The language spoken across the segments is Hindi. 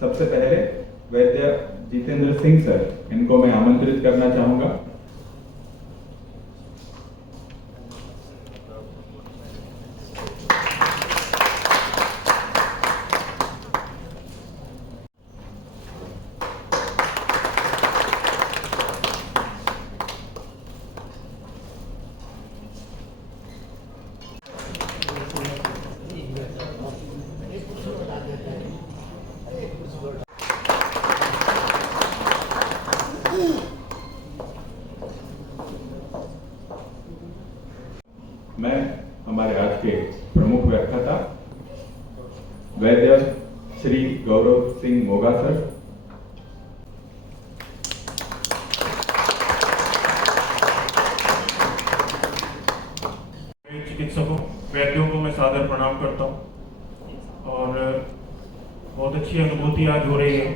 सबसे पहले वैद्य जितेंद्र सिंह सर, इनको मैं आमंत्रित करना चाहूंगा। मैं हमारे आज के प्रमुख व्याख्याता वैद्य श्री गौरव सिंह मोगा सर, चिकित्सकों वैद्यों को मैं सादर प्रणाम करता हूँ और बहुत अच्छी अनुभूति आज हो रही है।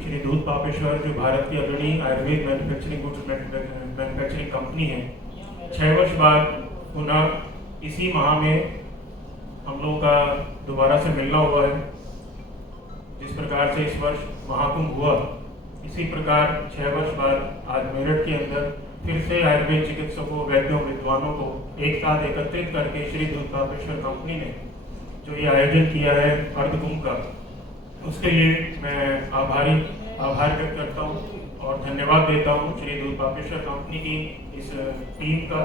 श्री दूध पापेश्वर जो भारत की अग्रणी Ayurveda manufacturing goods manufacturing company है, 6 वर्ष बाद पुनः इसी माह में हम लोगों का दोबारा से मिलना हुआ है। जिस प्रकार से इस वर्ष महाकुंभ हुआ, इसी प्रकार 6 वर्ष बाद आज मेरठ के अंदर फिर से आयुर्वेद चिकित्सकों, वैद्यों, विद्वानों को एक साथ एकत्रित करके श्री दूध पापेश्वर कंपनी ने जो ये आयोजन किया है अर्धकुंभ का, उसके लिए मैं आभार व्यक्त करता हूँ और धन्यवाद देता हूँ श्री दूध पापेश्वर कंपनी की इस टीम का,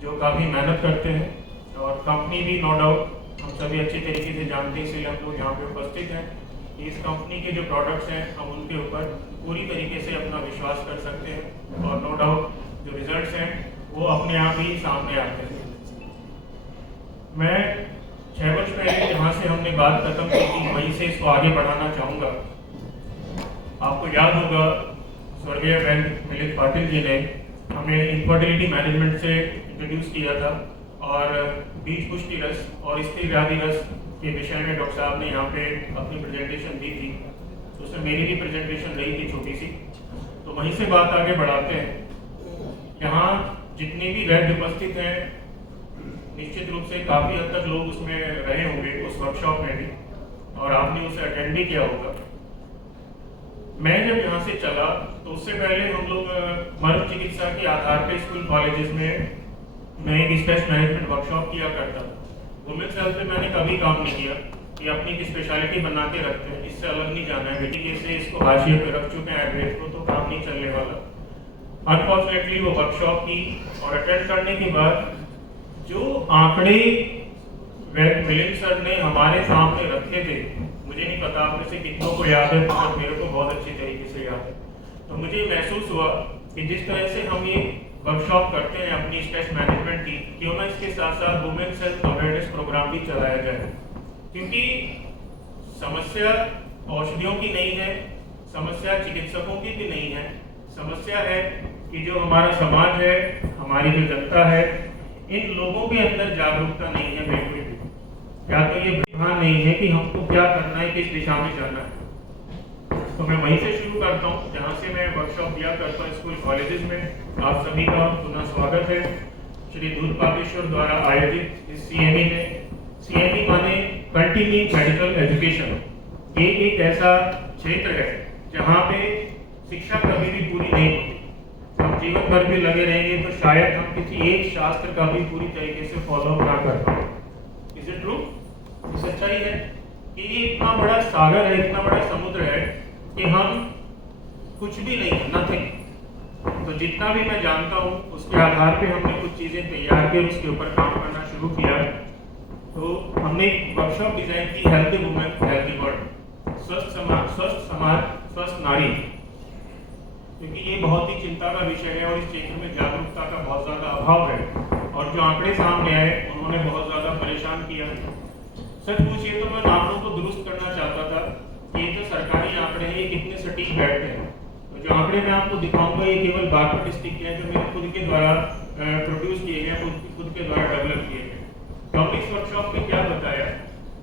जो काफ़ी मेहनत करते हैं। और कंपनी भी नो डाउट हम सभी अच्छी तरीके से जानते हैं, इसलिए हम लोग यहाँ पे उपस्थित हैं। इस कंपनी के जो प्रोडक्ट्स हैं हम उनके ऊपर पूरी तरीके से अपना विश्वास कर सकते हैं और नो डाउट जो रिजल्ट्स हैं वो अपने आप ही सामने आते हैं। मैं 6 वर्ष पहले जहाँ से हमने बात खत्म की थी, वहीं से इसको आगे बढ़ाना चाहूँगा। आपको याद होगा स्वर्गीय वैद्य मिलिंद पाटिल जी ने हमें इनफर्टिलिटी मैनेजमेंट से इंट्रोड्यूस किया था और बीज पुष्टि रस और स्त्री व्याधि रस के विषय में डॉक्टर साहब ने यहाँ पे अपनी प्रेजेंटेशन दी थी। तो उसमें मेरी भी प्रेजेंटेशन रही थी छोटी सी, तो वहीं से बात आगे बढ़ाते हैं। यहाँ जितने भी वैद्य उपस्थित हैं, निश्चित रूप से काफ़ी हद तक लोग उसमें रहे होंगे उस वर्कशॉप में भी, और आपने उसे अटेंड भी किया होगा। मैं जब यहाँ से चला तो उससे पहले हम लोग मर्द चिकित्सा के आधार पे स्कूल कॉलेजेस में मैं एक स्पेस मैनेजमेंट वर्कशॉप किया करता था। वुमेन्स हेल्थ पे मैंने कभी काम नहीं किया कि अपनी एक स्पेशलिटी बना के रखते हैं, इससे अलग नहीं जाना है, बेटी से इसको हाशिए पे रख चुके हैं आयुर्वेद को, तो काम नहीं चलने वाला। अनफॉर्चुनेटली वो वर्कशॉप की और अटेंड करने के बाद जो आंकड़े वैद्य मिलिंद सर ने हमारे सामने रखे थे, मुझे नहीं पता आप में से कितनों को याद है, पर मेरे को बहुत अच्छी तरीके से याद है। तो मुझे महसूस हुआ कि जिस तरह से हम ये वर्कशॉप करते हैं अपनी स्ट्रेस मैनेजमेंट की, क्यों ना इसके साथ साथ वुमेन्स हेल्थ अवेयरनेस प्रोग्राम भी चलाया जाए। क्योंकि समस्या औषधियों की नहीं है, समस्या चिकित्सकों की भी नहीं है, समस्या है कि जो हमारा समाज है, हमारी जो जनता है, इन लोगों के अंदर जागरूकता नहीं है बिल्कुल भी। या तो ये भान नहीं है कि हमको क्या करना है, किस दिशा में जाना है। तो मैं वहीं से शुरू करता हूँ जहाँ से मैं वर्कशॉप दिया करता हूँ स्कूल कॉलेजेस में। आप सभी का पुनः स्वागत है श्री दूध पापेश्वर द्वारा आयोजित इस CME में। CME माने कंटिन्यूइंग मेडिकल एजुकेशन। ये एक ऐसा क्षेत्र है जहाँ पे शिक्षा कभी भी पूरी नहीं होती। हम जीवन भर भी लगे रहेंगे तो शायद हम किसी एक शास्त्र का भी पूरी तरीके से फॉलो ना कर पाए। Is it true? सच्चाई है कि ये इतना बड़ा सागर है, इतना बड़ा समुद्र है कि हम कुछ भी नहीं है, नथिंग। तो जितना भी मैं जानता हूँ उसके आधार पे हमने कुछ चीज़ें तैयार की, उसके ऊपर काम करना शुरू किया। तो हमने एक वर्कशॉप डिजाइन की, हेल्दी वुमेन हेल्दी वर्ल्ड, स्वस्थ समाज स्वस्थ नारी, क्योंकि ये बहुत ही चिंता का विषय है और इस क्षेत्र में जागरूकता का बहुत ज़्यादा अभाव है। और जो आंकड़े सामने आए उन्होंने बहुत ज़्यादा परेशान किया। सच पूछिए तो मैं आंकड़ों को दुरुस्त करना चाहता था कि ये जो सरकारी आंकड़े हैं ये कितने सटीक बैठते हैं। तो जो आंकड़े मैं आपको दिखाऊंगा ये केवल बागपत डिस्ट्रिक्ट के हैं, जो मेरे खुद के द्वारा प्रोड्यूस किए गए, खुद के द्वारा डेवलप किए गए। तो हमने इस वर्कशॉप में क्या बताया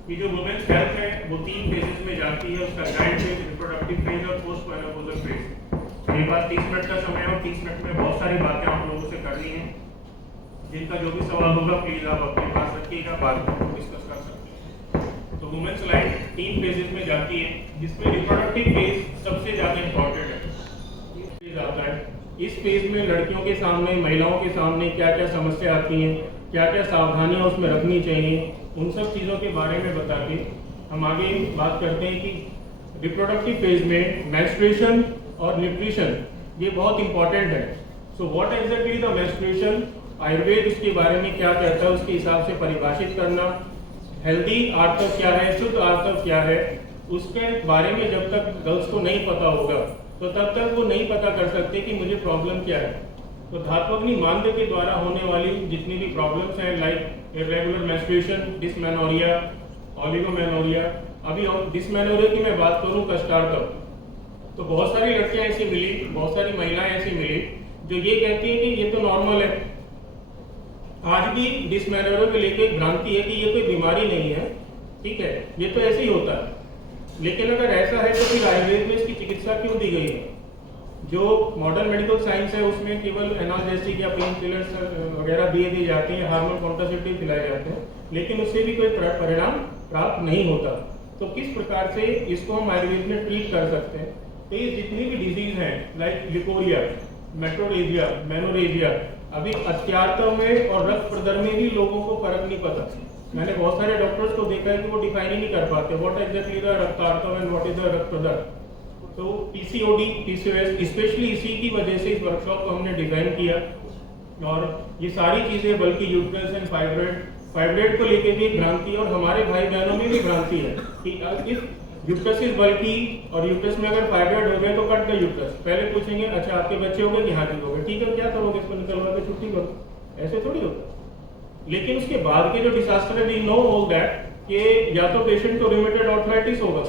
कि जो वुमेन्स हेल्थ है वो 3 फेजेस में जाती है, उसका गाइड फेज, रिप्रोडक्टिव फेज और पोस्ट मेनोपॉजल फेज। मेरे पास 30 मिनट का समय है और 30 मिनट में बहुत सारी बातें आप लोगों से करनी है। जिनका जो भी सवाल होगा प्लीज आप अपने पास रखिएगा, बाद में डिस्कस कर सकते हैं। तो वुमेन्स लाइफ 3 फेजेस में जाती है, जिसमें रिप्रोडक्टिव फेज सबसे ज़्यादा इम्पोर्टेंट है। फेज आता है, इस फेज में लड़कियों के सामने, महिलाओं के सामने क्या क्या समस्या आती हैं, क्या क्या सावधानियां उसमें रखनी चाहिए, उन सब चीज़ों के बारे में बता के हम आगे बात करते हैं कि रिप्रोडक्टिव फेज में मेंस्ट्रुएशन और न्यूट्रिशन ये बहुत इंपॉर्टेंट है। So what exactly the menstruation, Ayurveda इसके बारे में क्या कहता है, उसके हिसाब से परिभाषित करना। हेल्दी आर्तव क्या है, शुद्ध आर्तव क्या है, उसके बारे में जब तक गर्ल्स को नहीं पता होगा तो तब तक वो नहीं पता कर सकते कि मुझे प्रॉब्लम क्या है। तो धात्वग्नि मांद्य के द्वारा होने वाली जितनी भी प्रॉब्लम्स हैं, like irregular menstruation, dysmenorrhoea, oligomenorrhoea, अभी डिसमेनोरिया की मैं बात करूं कष्टार्तव, तो बहुत सारी लड़कियां ऐसी मिली, बहुत सारी महिलाएं ऐसी मिली जो ये कहती है कि ये तो नॉर्मल है। आज भी डिसमेनोरिया को लेकर एक भ्रांति है कि ये कोई बीमारी नहीं है, ठीक है, ये तो ऐसे ही होता है। लेकिन अगर ऐसा है तो फिर आयुर्वेद में इसकी चिकित्सा क्यों दी गई है? जो मॉडर्न मेडिकल साइंस है उसमें केवल एनाल्जेसिक या पेन किलर्स वगैरह दिए जाते हैं, हार्मोन कॉन्ट्रासेप्टिव खिलाए जाते हैं, लेकिन उससे भी कोई परिणाम प्राप्त नहीं होता। तो किस प्रकार से इसको हम आयुर्वेद में ट्रीट कर सकते हैं? तो ये जितनी भी डिजीज हैं, लाइक लिकोरिया, मेट्रोरेजिया, मेनोरेजिया, अभी अत्यार्तव में और रक्त प्रदर में भी लोगों को फर्क नहीं पता। मैंने बहुत सारे डॉक्टर्स को देखा है कि वो डिफाइन ही नहीं कर पाते व्हाट एग्जैक्टली द रक्तार्तव एंड व्हाट इज द रक्त प्रदर। तो पीसीओडी, पीसीओएस, स्पेशली इसी की वजह से इस वर्कशॉप को हमने डिजाइन किया। और ये सारी चीजें, बल्कि यूट्रस एंड फाइब्रॉइड को लेके भी भ्रांति, और हमारे भाई बहनों में भी भ्रांति है कि इस यूट्रस इज बल्कि, और यूट्रस में अगर फाइब्रॉइड हो गए तो कट द यूट्रस। पहले पूछेंगे अच्छा आपके बच्चे हो गए कि हाँ जी हो गए, ठीक है, क्या करोगे, इसको निकलवा के छुट्टी करो, ऐसे थोड़ी होता। लेकिन उसके बाद के जो डिजास्टर है, वी नो ऑल दैट, कि या तो पेशेंट को रूमेटॉइड आर्थराइटिस होगा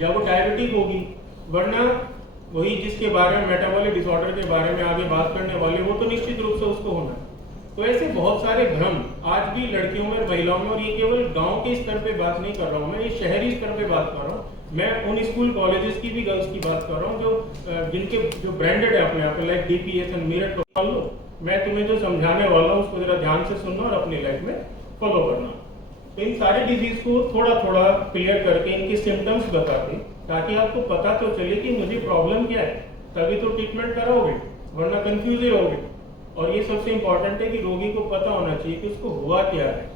या वो डायबिटिक होगी, वरना वही जिसके बारे में मेटाबॉलिक डिसऑर्डर के बारे में आगे बात करने वाले, वो तो निश्चित रूप से उसको होना है। तो ऐसे बहुत सारे भ्रम आज भी लड़कियों में, महिलाओं में, और ये केवल गांव के स्तर पे बात नहीं कर रहा हूँ मैं, ये शहरी स्तर पे बात कर रहा हूँ मैं। उन स्कूल कॉलेजेस की भी गर्ल्स की बात कर रहा हूँ जो जिनके जो ब्रांडेड है अपने आप में, लाइक डीपीएस एंड मेरठ। लो, मैं तुम्हें जो समझाने वाला हूँ उसको जरा ध्यान से सुनना और अपनी लाइफ में फॉलो करना। तो इन सारे डिजीज को थोड़ा थोड़ा क्लियर करके इनके सिम्टम्स बताते, ताकि आपको पता तो चले कि मुझे प्रॉब्लम क्या है, तभी तो ट्रीटमेंट कराओगे, वरना कंफ्यूज ही रहोगे। और ये सबसे इंपॉर्टेंट है कि रोगी को पता होना चाहिए कि उसको हुआ क्या है,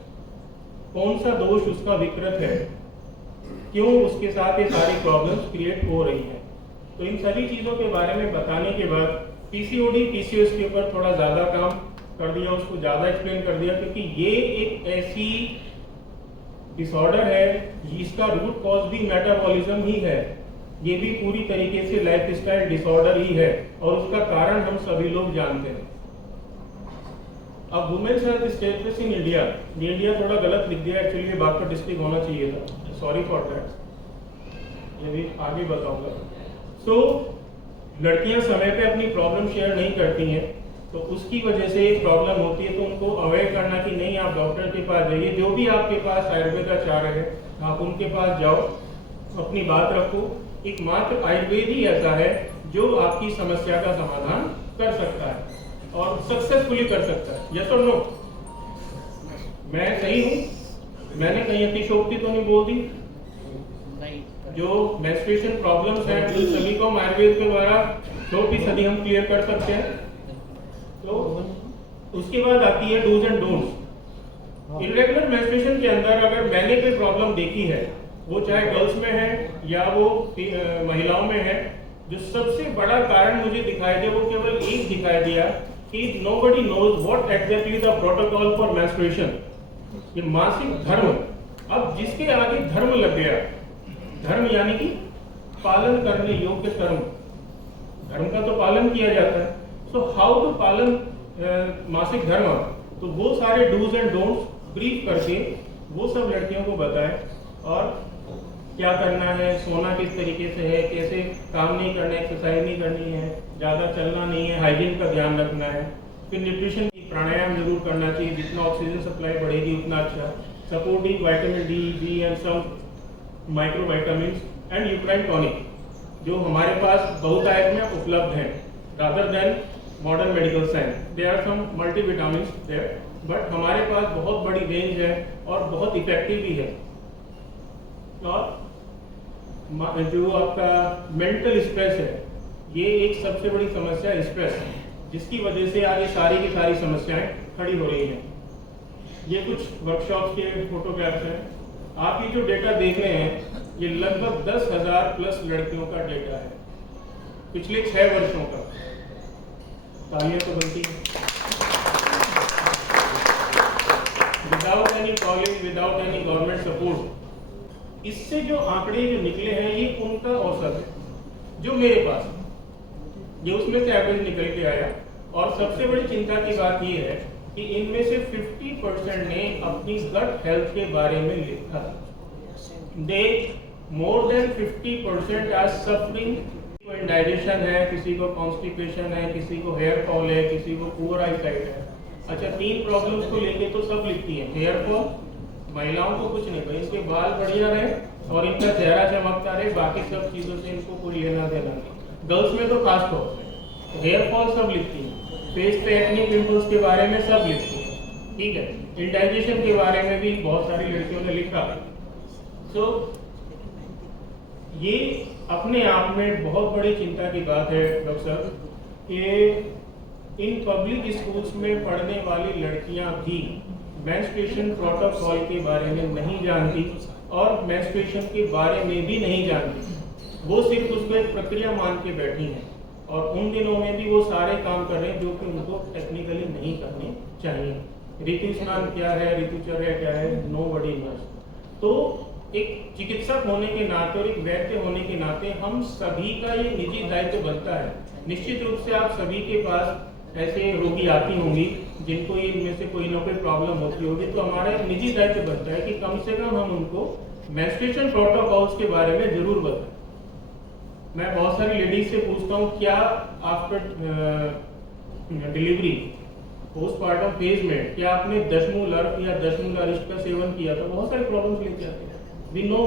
कौन सा दोष उसका विकृत है, क्यों उसके साथ ये सारी प्रॉब्लम्स क्रिएट हो रही है। तो इन सभी चीजों के बारे में बताने के बाद पीसीओडी, पीसीओएस के ऊपर थोड़ा ज्यादा काम कर दिया, उसको ज्यादा एक्सप्लेन कर दिया, क्योंकि ये एक ऐसी डिसऑर्डर है जिसका रूट कॉज भी मेटाबॉलिज्म ही है, ये भी पूरी तरीके से लाइफस्टाइल डिसऑर्डर ही है, और उसका कारण हम सभी लोग जानते हैं। अब women's health status in India, ये इंडिया थोड़ा गलत लिख दिया, एक्चुअली ये बागपत डिस्ट्रिक्ट होना चाहिए था, सॉरी फॉर दैट, ये भी आगे बताऊंगा। सो लड़कियां समय पे अपनी प्रॉब्लम शेयर नहीं करती हैं, तो उसकी वजह से प्रॉब्लम होती है, तो उनको अवेयर करना कि नहीं, आप डॉक्टर के पास जाइए, जो भी आपके पास आयुर्वेदाचार्य है आप उनके पास जाओ, अपनी बात रखो। एकमात्र आयुर्वेद ही ऐसा है जो आपकी समस्या का समाधान कर सकता है और सक्सेसफुली कर सकता है। यस और नो? मैं सही हूँ? मैंने कहीं अतिशोक्ति तो नहीं बोल दी? जो मेंस्ट्रुएशन प्रॉब्लम्स हैं उन सभी को हम आयुर्वेद के द्वारा 100% हम क्लियर कर सकते हैं। तो उसके बाद आती है dos and don'ts. Irregular menstruation के अंदर अगर मैंने कोई प्रॉब्लम देखी है, वो चाहे गर्ल्स में है या वो महिलाओं में है, जो सबसे बड़ा कारण मुझे दिखाई दिया वो केवल एक दिखाई दिया कि nobody knows what exactly the protocol for menstruation। ये मासिक धर्म, अब जिसके आगे धर्म लग गया, धर्म यानी कि पालन करने योग्य धर्म, धर्म का तो पालन किया जाता है, सो हाउ टू पालन मासिक धर्म, तो वो सारे डूज एंड डोंट्स ब्रीफ करके वो सब लड़कियों को बताएं, और क्या करना है, सोना किस तरीके से है, कैसे काम नहीं करना है, एक्सरसाइज नहीं करनी है, ज़्यादा चलना नहीं है, हाइजीन का ध्यान रखना है, फिर न्यूट्रिशन की प्राणायाम जरूर करना चाहिए, जितना ऑक्सीजन सप्लाई बढ़ेगी उतना अच्छा, supporting vitamin D, B and some micro vitamin and uterine tonic, जो हमारे पास बहुतायत में उपलब्ध हैं, rather than modern medical science. There are some multivitamins there, but हमारे पास बहुत बड़ी रेंज है और बहुत इफेक्टिव भी है। और जो आपका मेंटल स्ट्रेस है, ये एक सबसे बड़ी समस्या है, स्ट्रेस, जिसकी वजह से आगे सारी की सारी समस्याएं खड़ी हो रही हैं। ये कुछ वर्कशॉप्स के फोटोग्राफ्स हैं। आप ये जो डेटा देख रहे हैं, ये लगभग 10,000 प्लस लड़कियों का डेटा है पिछले 6 वर्षों का। तालियां तो बनती हैं। Without any college, without any government support, इससे जो आंकड़े जो निकले हैं, ये उनका औसत है जो मेरे पास है, ये उसमें से एवरेज निकल के आया। और सबसे बड़ी चिंता की बात ये है कि इनमें से 50% ने अपनी गट हेल्थ के बारे में लिखा। They more than 50% are suffering, indigestion है, किसी को कॉन्स्टिपेशन है, किसी को हेयर फॉल है, किसी को पुअर आई साइट है। अच्छा, 3 प्रॉब्लम्स को लेके तो सब लिखती है। हेयर फॉल, महिलाओं को कुछ नहीं, भाई इनके बाल बढ़िया रहे और इनका चेहरा चमकता रहे, बाकी सब चीजों से इनको कोई लेना देना नहीं। गर्ल्स में तो खास तौर से हेयर फॉल सब लिखती है, फेस पे एक्ने पिंपल्स के बारे में सब लिखती है, ठीक है। इंडाइजेशन के बारे में भी बहुत सारी लड़कियों ने लिखा। तो ये अपने आप में बहुत बड़ी चिंता की बात है डॉक्टर साहब कि इन पब्लिक स्कूल्स में पढ़ने वाली लड़कियां भी मेंस्ट्रुएशन प्रोटोकॉल के बारे में नहीं जानती और मेंस्ट्रुएशन के बारे में भी नहीं जानती। वो सिर्फ उसको एक प्रक्रिया मान के बैठी हैं और उन दिनों में भी वो सारे काम कर रहे हैं जो कि उनको टेक्निकली नहीं करने चाहिए। ऋतु स्नान क्या है, ऋतुचर्या क्या है, नोबडी नोस। तो एक चिकित्सक होने के नाते और एक वैद्य होने के नाते हम सभी का ये निजी दायित्व बनता है। निश्चित रूप से आप सभी के पास ऐसे रोगी आती होंगी जिनको ये इनमें से कोई ना कोई प्रॉब्लम होती होगी, तो हमारा एक निजी दायित्व बनता है कि कम से कम हम उनको मेंस्ट्रुएशन प्रोटोकॉल्स के बारे में जरूर बताएं। मैं बहुत सारी लेडीज से पूछता हूँ, क्या आफ्टर डिलीवरी पोस्टमार्टम फेज में क्या आपने दशमूल अर्क या दशमूल अरिष्ट का सेवन किया? तो बहुत सारे प्रॉब्लम्स लेके आते हैं। वी नो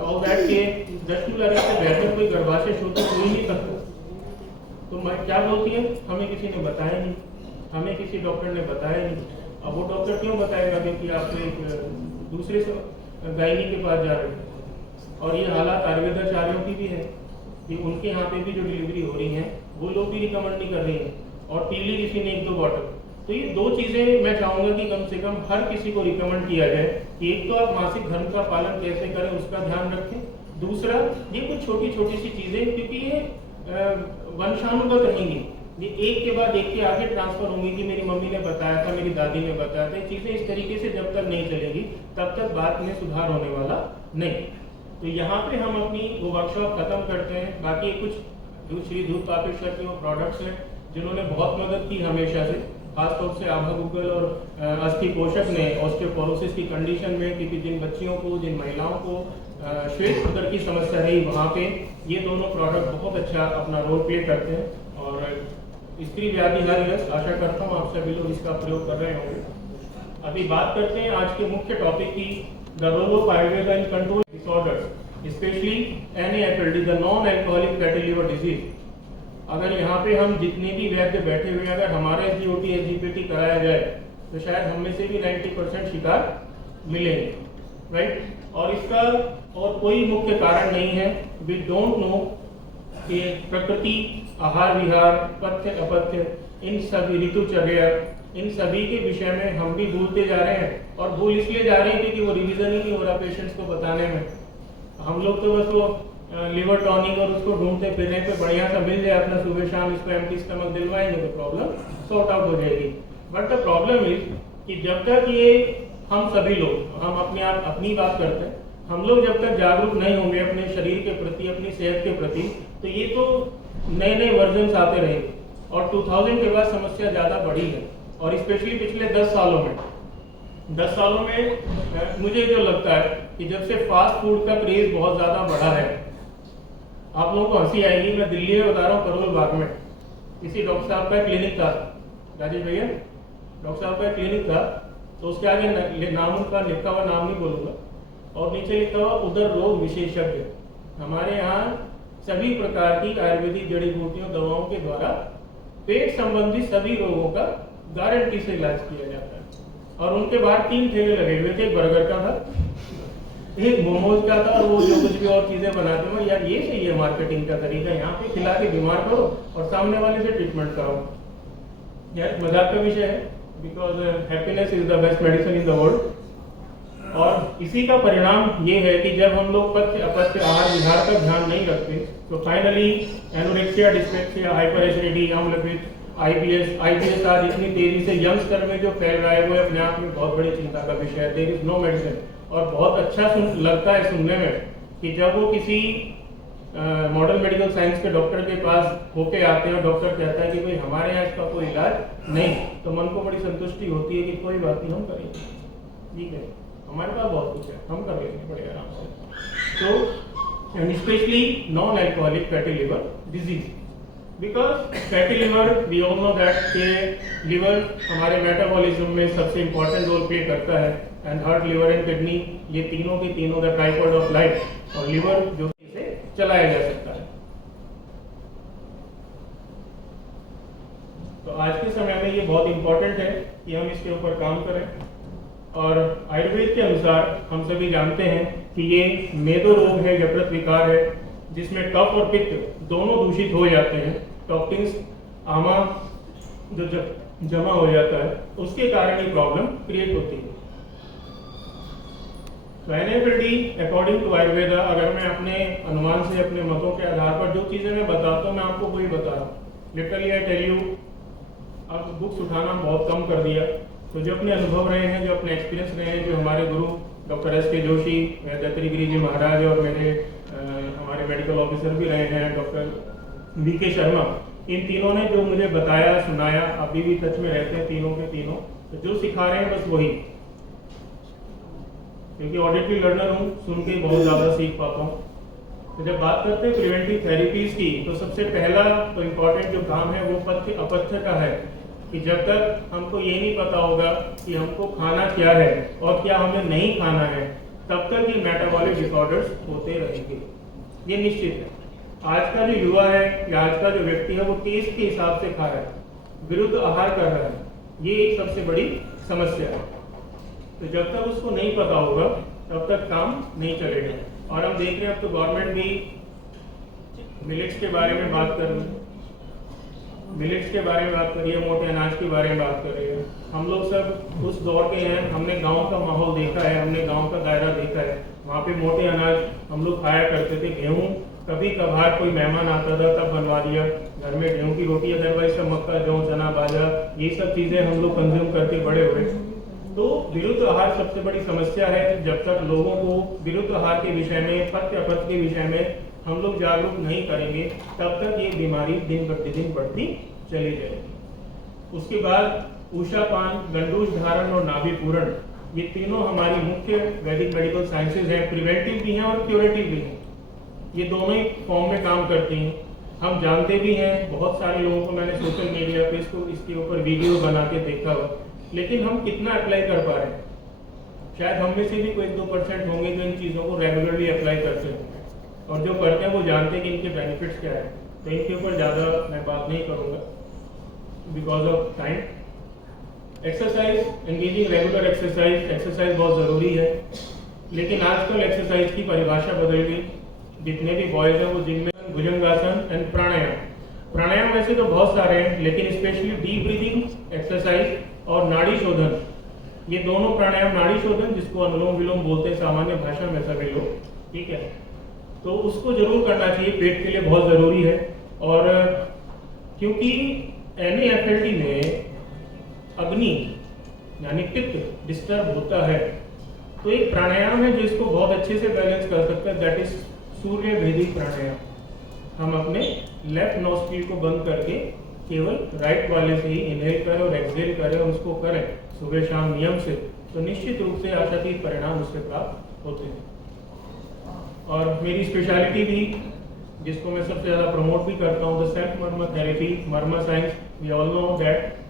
ऑल दैट के दशमूल अरिष्ट से बेहतर कोई गर्भाशय शोध तो कोई नहीं करता। तो मैं क्या बोलती है, हमें किसी ने बताया नहीं, हमें किसी डॉक्टर ने बताया नहीं। अब वो डॉक्टर क्यों बताएगा? क्योंकि आप एक दूसरे गायनी के पास जा रहे हैं। और ये हालात आयुर्वेदाचार्यों की भी है कि उनके यहाँ पे भी जो डिलीवरी हो रही है वो लोग भी रिकमेंड नहीं कर रहे हैं और पी ली किसी ने 1-2 बॉटल। तो ये 2 चीजें मैं चाहूंगा कि कम से कम हर किसी को रिकमेंड किया जाए कि एक तो आप मासिक धर्म का पालन कैसे करें उसका ध्यान रखें, दूसरा ये कुछ छोटी छोटी सी चीजें, क्योंकि ये वंशानुगत रहेंगी, ये एक के बाद एक के आगे ट्रांसफर होंगी कि मेरी मम्मी ने बताया था, मेरी दादी ने बताया था। चीजें इस तरीके से जब तक नहीं चलेगी तब तक बात में सुधार होने वाला नहीं। तो यहाँ पे हम अपनी वो वर्कशॉप खत्म करते हैं। बाकी कुछ श्री दूध पापेश्वर के वो प्रोडक्ट्स हैं जिन्होंने बहुत मदद की हमेशा से, खासतौर से आभा गूगल और अस्थि पोषक ने ऑस्टियोपोरोसिस की कंडीशन में, क्योंकि जिन बच्चियों को, जिन महिलाओं को श्वेत उदर की समस्या रही, वहाँ पे ये दोनों प्रोडक्ट बहुत अच्छा अपना रोल प्ले करते हैं। और स्त्री व्याधि हर यश, आशा करता हूँ आप सभी लोग इसका प्रयोग कर रहे होंगे। अभी बात करते हैं आज के मुख्य टॉपिक की, the role of Ayurveda in control disorders, especially NAFLD, the non alcoholic fatty liver disease. अगर यहाँ पे हम जितने भी वैद्य बैठे हुए अगर हमारा SGOT SGPT कराया जाए तो शायद हम में से भी 90% शिकार मिलेंगे, राइट। और इसका और कोई मुख्य कारण नहीं है। वी डोंट नो कि प्रकृति, आहार विहार, पथ्य अपथ्य, इन सभी ऋतुचर्या, इन सभी के विषय में हम भी भूलते जा रहे हैं। और भूल इसलिए जा रहे हैं क्योंकि वो रिवीजन ही नहीं हो रहा पेशेंट्स को बताने में। हम लोग तो बस वो लिवर टॉनिक और उसको ढूंढते फिर रहे पे बढ़िया सा मिल जाए अपना सुबह शाम इसको एम्प्टी स्टमक दिलवाएंगे तो प्रॉब्लम सॉर्ट आउट हो जाएगी। बट द प्रॉब्लम इज कि जब तक ये हम सभी लोग, हम अपनी बात करते हैं, हम लोग जब तक जागरूक नहीं होंगे अपने शरीर के प्रति, अपनी सेहत के प्रति, तो ये तो नए नए वर्जन आते रहेंगे। और 2000 के बाद समस्या ज्यादा बढ़ी है और स्पेशली पिछले 10 सालों में मुझे जो लगता है कि जब से फास्ट फूड का क्रेज बहुत ज्यादा बढ़ा है। आप लोगों को हंसी आएगी, मैं दिल्ली में बता रहा हूँ, करोल बाग में किसी डॉक्टर साहब का क्लिनिक था, राजेश भैया, डॉक्टर साहब का क्लिनिक था। तो उसके आगे नाम उनका लिखा हुआ, नाम नहीं बोलूंगा, और नीचे लिखा हुआ उदर रोग विशेषज्ञ। हमारे यहाँ सभी प्रकार की आयुर्वेदिक जड़ी बूटियों, दवाओं के द्वारा पेट संबंधी सभी रोगों का गारंटी से इलाज किया जाता है। और उनके बाहर 3 ठेले लगे हुए थे, एक बर्गर का था, एक मोमोज का था और वो जो कुछ भी और चीज़ें बनाते हो, यार ये सही है मार्केटिंग का तरीका, यहाँ पे खिला के बीमार करो और सामने वाले से ट्रीटमेंट कराओ। यार मजाक का विषय है, because happiness is the best medicine in the world. और इसी का परिणाम ये है कि जब हम लोग पथ्य अपथ्य आहार विहार का ध्यान नहीं रखते तो finally anorexia, dyspepsia, hyper acidity, अम्लपित्त, आईबीएस आज इतनी तेजी से यंगस्टर में जो फैल रहा है वो अपने आप में बहुत बड़ी चिंता का विषय है। There is no medicine. और बहुत अच्छा लगता है सुनने में कि जब वो किसी मॉडर्न मेडिकल साइंस के डॉक्टर के पास होके आते हैं और डॉक्टर कहता है कि भाई हमारे यहाँ इसका कोई इलाज नहीं, तो मन को बड़ी संतुष्टि होती है कि कोई बात नहीं, हम करेंगे, ठीक है, हमारे पास बहुत कुछ है, हम कर लेंगे बड़े आराम से। तो and especially non alcoholic fatty liver disease, because fatty liver we all know that के लिवर हमारे मेटाबॉलिज्म में सबसे इंपॉर्टेंट रोल प्ले करता है। And heart, liver and kidney, ये तीनों के तीनों द ट्राइपॉड ऑफ लाइफ, और लिवर जो इसे चलाया जा सकता है। तो आज के समय में ये बहुत इंपॉर्टेंट है कि हम इसके ऊपर काम करें। और आयुर्वेद के अनुसार हम सभी जानते हैं कि ये मेदो रोग है, यकृत विकार है, जिसमें कफ और पित्त दोनों दूषित हो जाते हैं। टॉक्सिन्स, आमा जो जमा हो जाता है, उसके कारण ये प्रॉब्लम क्रिएट होती है। अकॉर्डिंग टू आयुर्वेदा, अगर मैं अपने अनुमान से, अपने मतों के आधार पर जो चीजें मैं बताता हूँ, मैं आपको वही बता रहा हूँ। लिटरली आई टेल यू, अब बुक्स उठाना बहुत कम कर दिया। तो जो अपने अनुभव रहे हैं, जो अपने एक्सपीरियंस रहे हैं, जो हमारे गुरु डॉक्टर एस के जोशी, दत्तात्रेय गिरी जी महाराज, और मेरे हमारे मेडिकल ऑफिसर भी रहे हैं डॉक्टर वी के शर्मा, इन तीनों ने जो मुझे बताया, सुनाया, अभी भी टच में रहते हैं तीनों के तीनों। तो जो सिखा रहे हैं बस वही, क्योंकि ऑडिटरी लर्नर हूँ, सुन के बहुत ज़्यादा सीख पाता हूँ। तो जब बात करते हैं प्रिवेंटिव थेरेपीज की, तो सबसे पहला तो इम्पॉर्टेंट जो काम है वो पथ्य अपथ्य का है, कि जब तक हमको ये नहीं पता होगा कि हमको खाना क्या है और क्या हमें नहीं खाना है, तब तक ये मेटाबॉलिक डिसऑर्डर्स होते रहेंगे, ये निश्चित है। आज का जो युवा है या आज का जो व्यक्ति है वो टेस्ट के हिसाब से खा रहा है, विरुद्ध आहार कर रहा है, ये एक सबसे बड़ी समस्या है। तो जब तक उसको नहीं पता होगा तब तक काम नहीं चलेगा। और हम देख रहे हैं अब तो गवर्नमेंट भी मिलेट्स के बारे में बात कर रही है, मिलेट्स के बारे में बात कर रही है, मोटे अनाज के बारे में बात कर रही है। हम लोग सब उस दौर के हैं, हमने गांव का माहौल देखा है, हमने गांव का दायरा देखा है। वहाँ पे मोटे अनाज हम लोग खाया करते थे। गेहूँ कभी कभार कोई मेहमान आता था तब बनवा दिया घर में गेहूँ की रोटी, अदरवाइज सब मक्का, जौ, चना, बाजरा, ये सब चीज़ें हम लोग कंज्यूम करके बड़े हुए। तो विरुद्ध आहार सबसे बड़ी समस्या है। जब तक लोगों को विरुद्ध आहार के विषय में, पथ्य अपथ्य के विषय में हम लोग जागरूक नहीं करेंगे, तब तक ये बीमारी दिन प्रतिदिन बढ़ती चली जाएगी। उसके बाद ऊषापान, गंडूज धारण और नाभि पूरण, ये तीनों हमारी मुख्य वैदिक मेडिकल साइंसेज हैं। प्रिवेंटिव भी हैं और क्यूरेटिव भी हैं, ये दोनों ही फॉर्म में काम करती हैं। हम जानते भी हैं, बहुत सारे लोगों को मैंने सोशल मीडिया पे इसके ऊपर वीडियो बना के देखा हुआ, लेकिन हम कितना अप्लाई कर पा रहे हैं? शायद हम में से भी कोई 1-2% होंगे जो इन चीज़ों को रेगुलरली अप्लाई करते हैं, और जो करते हैं वो जानते हैं कि इनके बेनिफिट्स क्या है। तो इनके ऊपर ज़्यादा मैं बात नहीं करूँगा because of time. Exercise, engaging regular exercise बहुत ज़रूरी है, लेकिन आजकल एक्सरसाइज की परिभाषा बदल गई। जितने भी बॉयज़ हैं वो जिम में भुजंगासन एंड प्राणायाम वैसे तो बहुत सारे हैं, लेकिन स्पेशली डीप ब्रीदिंग एक्सरसाइज और नाड़ी शोधन, ये दोनों प्राणायाम, नाड़ी शोधन जिसको अनुलोम विलोम बोलते हैं सामान्य भाषा में सभी लोग, ठीक है, तो उसको जरूर करना चाहिए, पेट के लिए बहुत ज़रूरी है। और क्योंकि NaFLT में अग्नि यानी पित्त डिस्टर्ब होता है, तो एक प्राणायाम है जो इसको बहुत अच्छे से बैलेंस कर सकता है, दैट इज सूर्य भेदिक प्राणायाम। हम अपने लेफ्ट नोस्ट्रिल को बंद करके केवल राइट वाले से ही इनहेल करें और एक्सहेल करें, और उसको करें सुबह शाम नियम से, तो निश्चित रूप से आशातीत परिणाम उससे प्राप्त होते हैं। और मेरी स्पेशलिटी भी, जिसको मैं सबसे ज़्यादा प्रमोट भी करता हूँ, the self marma therapy, marma science. We all know that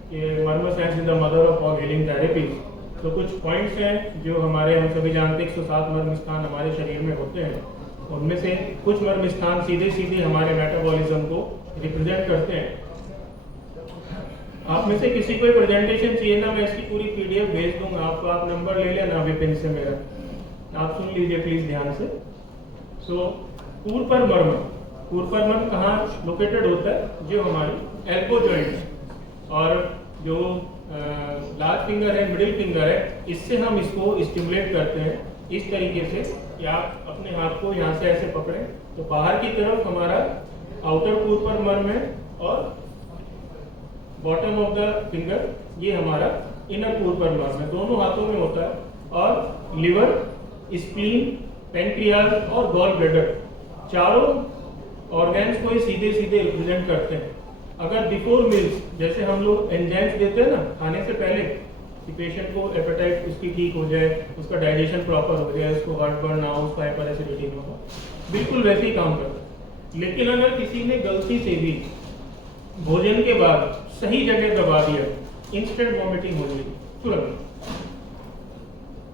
marma science is the mother of all healing therapies. तो कुछ पॉइंट्स हैं जो हमारे, हम सभी जानते हैं 107 मर्म स्थान हमारे शरीर में होते हैं, उनमें से कुछ मर्म स्थान सीधे सीधे हमारे मेटाबॉलिज्म को रिप्रेजेंट करते हैं। आप में से किसी को प्रेजेंटेशन चाहिए ना, मैं इसकी पूरी PDF भेज दूंगा आपको, आप नंबर ले लेना विपिन से मेरा, आप सुन लीजिए प्लीज ध्यान से। सो कूर्पर मर्म कहाँ लोकेटेड होता है? जो हमारी एल्बो जॉइंट है और जो लार्ज फिंगर है, मिडिल फिंगर है, इससे हम इसको स्टिमुलेट करते हैं इस तरीके से कि आप अपने हाथ को यहाँ से ऐसे पकड़ें तो बाहर की तरफ हमारा आउटर कूर्पर मर्म है और बॉटम ऑफ द फिंगर ये हमारा इनर कूर्पर मर्म है, दोनों हाथों में होता है। और लिवर, स्प्लीन, पेनक्रियाज और गॉल ब्लैडर चारों ऑर्गन्स को सीधे सीधे रिप्रेजेंट करते हैं। अगर बिफोर मील्स जैसे हम लोग एंजाइम्स देते हैं ना खाने से पहले कि पेशेंट को एपेटाइट उसकी ठीक हो जाए, उसका डाइजेशन प्रॉपर हो जाए, उसको हार्ट बर्न ना हो, उसका हाइपर एसिडिटी ना हो, बिल्कुल वैसे ही काम करता है। लेकिन अगर किसी ने गलती से भी भोजन के बाद सही जगह दबा दिया, इंस्टेंट वॉमिटिंग हो जाएगी तुरंत।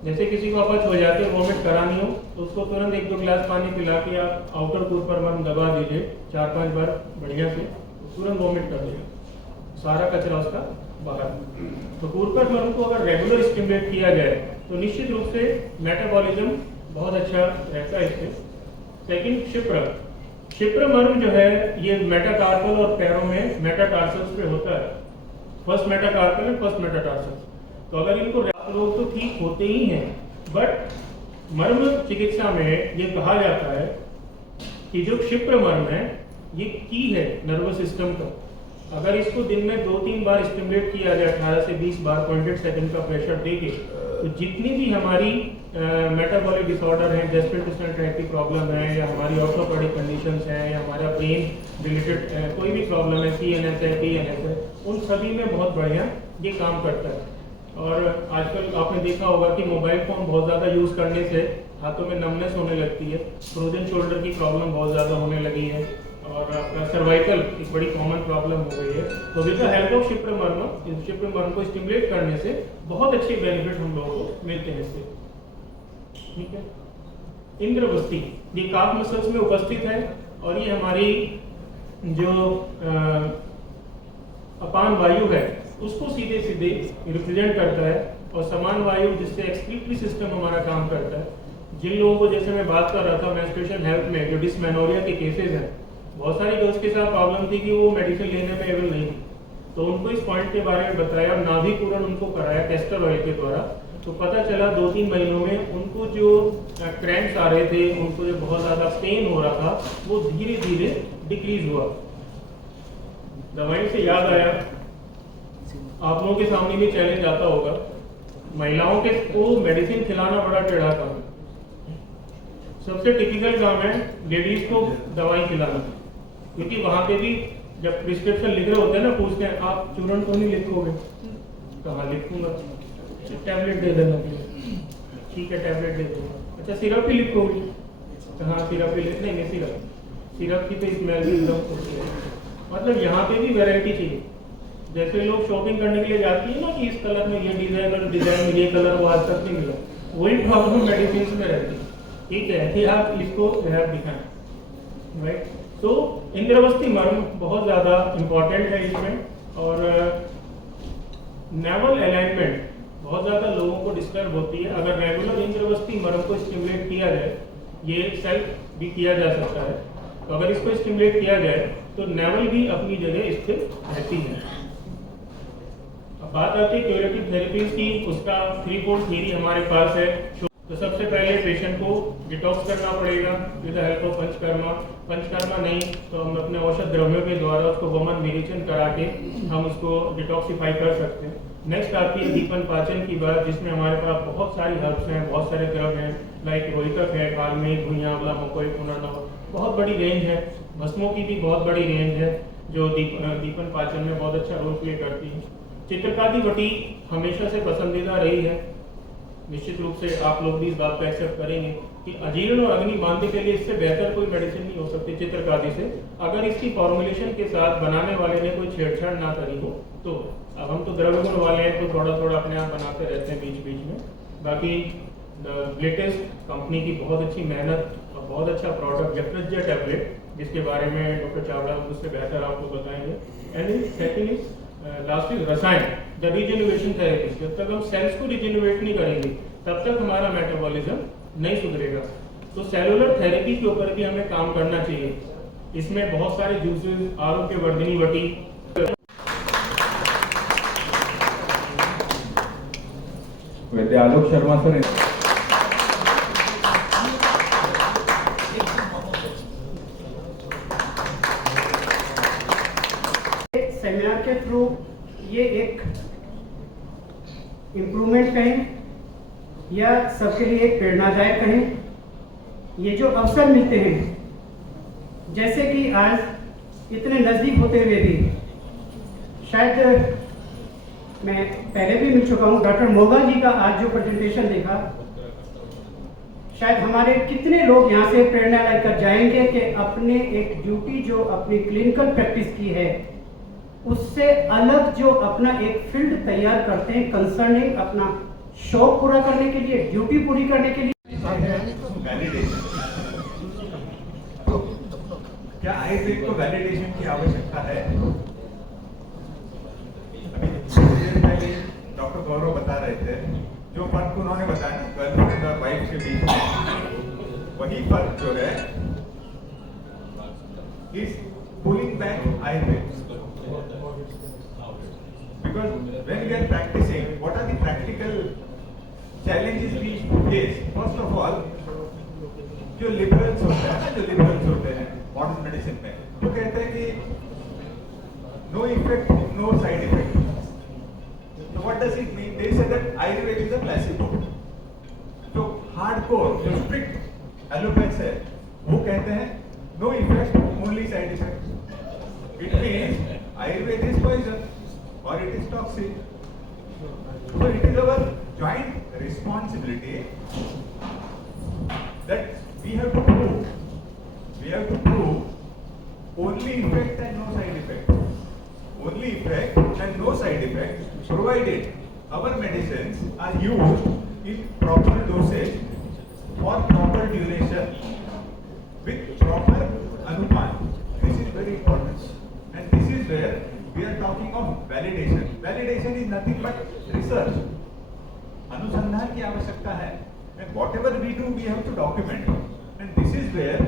जैसे किसी को अपच हो जाती है, वॉमिट करानी हो तो उसको तुरंत 1-2 गिलास पानी पिला के आप आउटर कूर्पर मर्म दबा दीजिए 4-5 बार बढ़िया से, तुरंत वॉमिट कर देगा, सारा कचरा उसका बाहर। तो कूर्पर मर्म को अगर रेगुलर स्टिमुलेट किया जाए तो निश्चित रूप से मेटाबॉलिज्म बहुत अच्छा रहता है इससे। सेकंड, शिप्र मर्म जो है ये मेटाकार्पल और पैरों में मेटाटार्सल्स पे होता है। First metacarpal and first metatarsals. तो अगर इनको रोग तो ठीक होते ही हैं, बट मर्म चिकित्सा में ये कहा जाता है कि जो क्षिप्र मर्म है ये की है नर्वस सिस्टम का। अगर इसको दिन में 2-3 बार स्टिमुलेट किया जाए 18 से 20 बार पॉइंटेड सेकंड का प्रेशर देके, तो जितनी भी हमारी मेटाबॉलिक डिसऑर्डर हैं, गैस्ट्रोइंटेस्टाइनल ट्रैक्ट की प्रॉब्लम है या हमारी ऑर्थोपेडिक कंडीशंस हैं या हमारा ब्रेन रिलेटेड कोई भी प्रॉब्लम है, CNS है, PNS है, उन सभी में बहुत बढ़िया ये काम करता है। और आजकल आपने देखा होगा कि मोबाइल फोन बहुत ज़्यादा यूज़ करने से हाथों में नमनेस होने लगती है, फ्रोजन शोल्डर की प्रॉब्लम बहुत ज़्यादा होने लगी है और अपना सर्वाइकल एक बड़ी कॉमन प्रॉब्लम हो गई है। तो विद द हेल्प ऑफ शिप्र मर्म को स्टिमुलेट करने से बहुत अच्छे बेनिफिट हम लोगों को मिलते हैं इससे। ठीक है। इंद्रवस्ती ये काफ मसल्स में उपस्थित है और ये हमारी जो अपान वायु है उसको सीधे सीधे रिप्रेजेंट करता है और समान वायु जिससे एक्सक्रीटरी सिस्टम हमारा काम करता है। जिन लोगों को, जैसे मैं बात कर रहा था मेंस्ट्रुएशन हेल्थ में, जो डिस्मेनोरिया के केसेस हैं, बहुत सारी गर्ल्स के साथ प्रॉब्लम थी कि वो मेडिसिन लेने में एबल नहीं थी, तो उनको इस पॉइंट के बारे में बताया और नाभि पूरण उनको कराया कैस्टर ऑयल के द्वारा। तो पता चला 2-3 महीनों में उनको जो क्रैम्प्स आ रहे थे, उनको जो बहुत ज़्यादा पेन हो रहा था, वो धीरे धीरे डिक्रीज हुआ। दवाई से याद आया, आप लोगों के सामने भी चैलेंज आता होगा, महिलाओं के को मेडिसिन खिलाना बड़ा टेढ़ा काम है। सबसे टिपिकल काम है लेडीज को दवाई खिलाना, क्योंकि वहां पे भी जब प्रिस्क्रिप्शन लिख रहे होते हैं ना, पूछते हैं आप चूर्ण तो नहीं लिखोगे? कहाँ लिखूंगा? टैबलेट दे देना, ठीक है टैबलेट दे दूंगा। अच्छा सिरप ही लिखोगे? कहाँ सिरप ही लिख, नहीं सिरप की तो स्मेल भी एकदम। मतलब यहाँ पे भी वैरायटी चाहिए। जैसे लोग शॉपिंग करने के लिए जाती है ना कि इस कलर में ये डिजाइन में ये कलर वो आज तक नहीं मिला, वही प्रॉब्लम मेडिसिन में रहती है। ठीक है कि आप इसको दिखाएं, राइट। तो इंद्रवस्ती मर्म बहुत ज़्यादा इम्पॉर्टेंट है इसमें। और नेवल अलाइनमेंट बहुत ज़्यादा लोगों को डिस्टर्ब होती है। अगर रेगुलर इंद्रवस्ती मर्म को स्टिमुलेट किया जाए, ये सेल्फ भी किया जा सकता है, तो अगर इसको स्टिमुलेट किया जाए तो नेवल भी अपनी जगह स्थिर रहती है। अब बात आती है क्यूरेटिव थेरेपीज की, उसका 3-fold थ्योरी हमारे पास है। तो सबसे पहले पेशेंट को डिटॉक्स करना पड़ेगा with the help of panchakarma. Panchakarma नहीं तो हम अपने औषध द्रव्यों के द्वारा उसको वमन विरेचन करा के हम उसको डिटॉक्सिफाई कर सकते हैं। नेक्स्ट आती है दीपन पाचन की बात, जिसमें हमारे पास बहुत सारी हर्ब्स हैं, बहुत सारे द्रव्य हैं, लाइक रोहितक है, कालमेघ, भुइयां आंवला, मकोई, पुनर्नवा, बहुत बड़ी रेंज है। भस्मों की भी बहुत बड़ी रेंज है जो दीपन पाचन में बहुत अच्छा रोल प्ले करती है। चित्रकादी वटी हमेशा से पसंदीदा रही है। निश्चित रूप से आप लोग भी इस बात को एक्सेप्ट करेंगे कि अजीर्ण और अग्नि मांद्य के लिए इससे बेहतर कोई मेडिसिन नहीं हो सकती चित्रकादी से, अगर इसकी फॉर्मुलेशन के साथ बनाने वाले ने कोई छेड़छाड़ ना करी हो तो। अब हम तो द्रव्य गुण वाले हैं तो थोड़ा थोड़ा अपने आप बनाते रहते हैं बीच बीच में। बाकी लेटेस्ट कंपनी की बहुत अच्छी मेहनत और बहुत अच्छा प्रोडक्ट जफ्रज्जा टैबलेट, जिसके बारे में डॉक्टर चावड़ा उससे बेहतर आपको बताएंगे। And second is last is रसायन, द रीजेन्युएशन थेरेपी। जब तक हम सेल्स को रिजेन्युएट नहीं करेंगे तब तक हमारा मेटाबॉलिज्म नहीं सुधरेगा। तो सेलुलर थेरेपी के ऊपर भी हमें काम करना चाहिए। इसमें बहुत सारे जूसेस, आरोग्यवर्धिनी वटी, वैद्य आलोक शर्मा सर। सेमिनार के थ्रू ये एक इम्प्रूवमेंट कहें या सबके लिए एक प्रेरणादायक कहें, ये जो अवसर मिलते हैं, जैसे कि आज इतने नज़दीक होते हुए भी, शायद मैं पहले भी मिल चुका हूँ, डॉक्टर मोगा जी का आज जो प्रेजेंटेशन देखा, शायद हमारे कितने लोग यहाँ से प्रेरणा लेकर जाएंगे कि अपने एक ड्यूटी जो अपनी क्लिनिकल प्रैक्टिस की है उससे अलग जो अपना एक फील्ड तैयार करते हैं कंसर्निंग अपना शौक पूरा करने के लिए, ड्यूटी पूरी करने के लिए। क्या आयुर्वेद को वैलिडेशन की आवश्यकता है? अभी कुछ देर पहले डॉक्टर गौरव बता रहे थे, जो फर्क उन्होंने बताया ना गर्लफ्रेंड और वाइफ के बीच में, वही फर्क जो है is pulling back Ayurveda. Because when we are practicing, what are the practical challenges we face? First of all, जो liberals होते हैं modern medicine में, वो कहते हैं कि no effect, no side effect. So what does it mean? They say that Ayurveda is a placebo. So hardcore, जो strict allopaths है, वो कहते हैं no effect, only side effect. It means Ayurveda is poison or it is toxic. So it is our joint responsibility that we have to prove only effect and no side effect. Only effect and no side effect, provided our medicines are used in proper dosage for proper duration with proper anupan. This is very important, and this is where we are talking of validation. Validation is nothing but research. अनुसंधान की आवश्यकता है, and whatever we do, we have to document. And this is where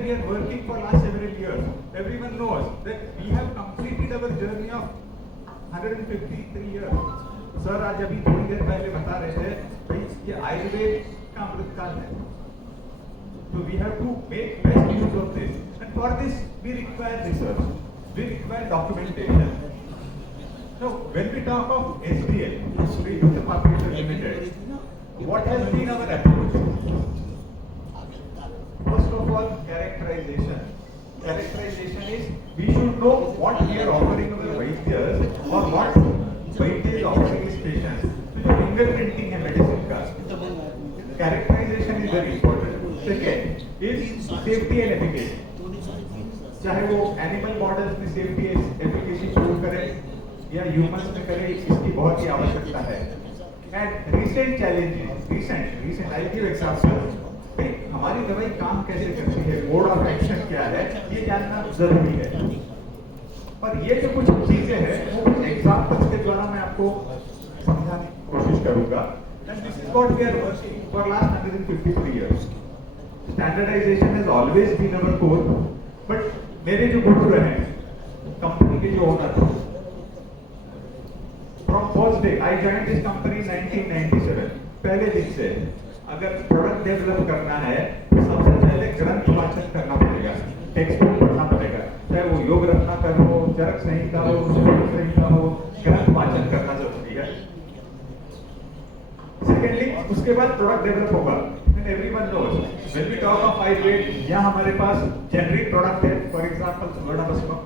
we are working for last several years. Everyone knows that we have completed our journey of 153 years. Sir आज अभी थोड़ी देर पहले बता रहे थे भाई ये आयुर्वेद का अमृतकाल है. So we have to make best use of this, and for this we require research. We require documentation. So when we talk of SDL, Sri Dutta Papesh Limited, what has been our approach? First of all, characterization. Characterization is we should know what we are offering our Vaidyas or what Vaidya is offering his patients. So जो fingerprinting है medicine का, characterization is very important. Second is safety and efficacy. चाहे वो एनिमल मॉडल्स में सेफ्टी एफिकेसी शो करे या ह्यूमंस में करे, इसकी बहुत ही आवश्यकता है. And recent challenges, recent I give example. हमारी दवाई काम कैसे करती है, मोड ऑफ एक्शन क्या है, ये जानना जरूरी है. पर ये जो कुछ चीजें हैं वो कुछ एग्जांपल्स के द्वारा मैं आपको समझाने की कोशिश करूंगा. And this is what we are working for last 153 years. Standardization has always been our core. But मेरे जो गुरु रहे, कंपनी के जो owner, from first day I joined this company 1997, पहले दिन से अगर प्रोडक्ट डेवलप करना है तो सबसे पहले ग्रंथ वाचन करना पड़ेगा, टेक्स्ट बुक पढ़ना पड़ेगा. चाहे वो योग रत्नाकर हो, चरक संहिता हो, संहिता हो, ग्रंथ वाचन करना जरूरी है. सेकेंडली उसके बाद प्रोडक्ट डेवलप होगा. Everyone knows when we talk of Ayurveda, यहाँ हमारे पास जेनरिक प्रोडक्ट है, फॉर एग्जांपल सुवर्ण भस्म,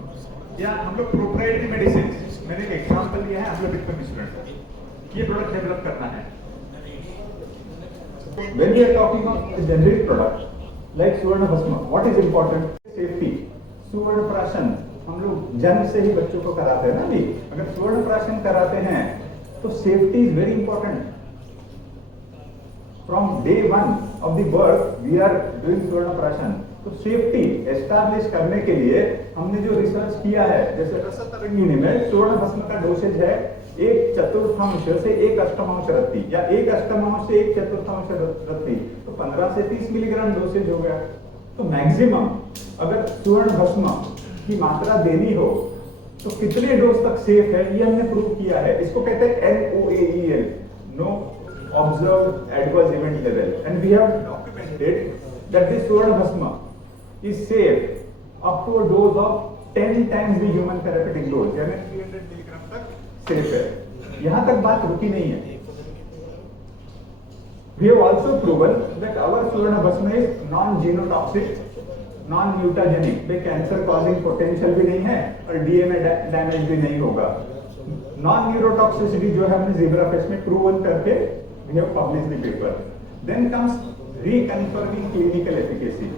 या हम लोग प्रोप्राइटरी मेडिसिन, मैंने एक एग्जांपल लिया है अम्लपित्त मिश्रण, ये प्रोडक्ट डेवलप करना है. When we are talking of a generic product like सुवर्ण भस्म, what is important? Safety. सुवर्ण प्राशन हम लोग जन्म से ही बच्चों को कराते हैं ना भी. अगर सुवर्ण प्राशन कराते हैं तो safety is very important. From day one of the birth, we are doing सुवर्ण प्राशन. तो सेफ्टी एस्टैब्लिश करने के लिए हमने जो रिसर्च किया है, जैसे रसतरंगिणी में सुवर्ण भस्म का डोसेज है एक चतुर्थांश से एक अष्टमांश रत्ती या एक अष्टमांश से एक चतुर्थांश रत्ती, तो 15 से 30 मिलीग्राम डोसेज हो गया। तो मैक्सिमम अगर सुवर्ण भस्म की मात्रा देनी हो तो कितने डोज तक सेफ है, ये हमने प्रूव किया है। इसको कहते हैं NOAEL, no observed adverse event level, and we have documented that this suvarna bhasma is safe up to a dose of 10 times the human therapeutic dose, यानी 300 मिलीग्राम तक सेफ है। यहां तक बात रुकी नहीं है। We have also proven that our सुवर्ण भस्म is non-genotoxic, non-mutagenic, way cancer causing potential भी नहीं है और DNA डैमेज भी नहीं होगा। नॉन न्यूरोटॉक्सिसिटी जो है हमने ज़ेब्राफिश में प्रूवन करके we have published the paper. Then comes reconfirming clinical efficacy.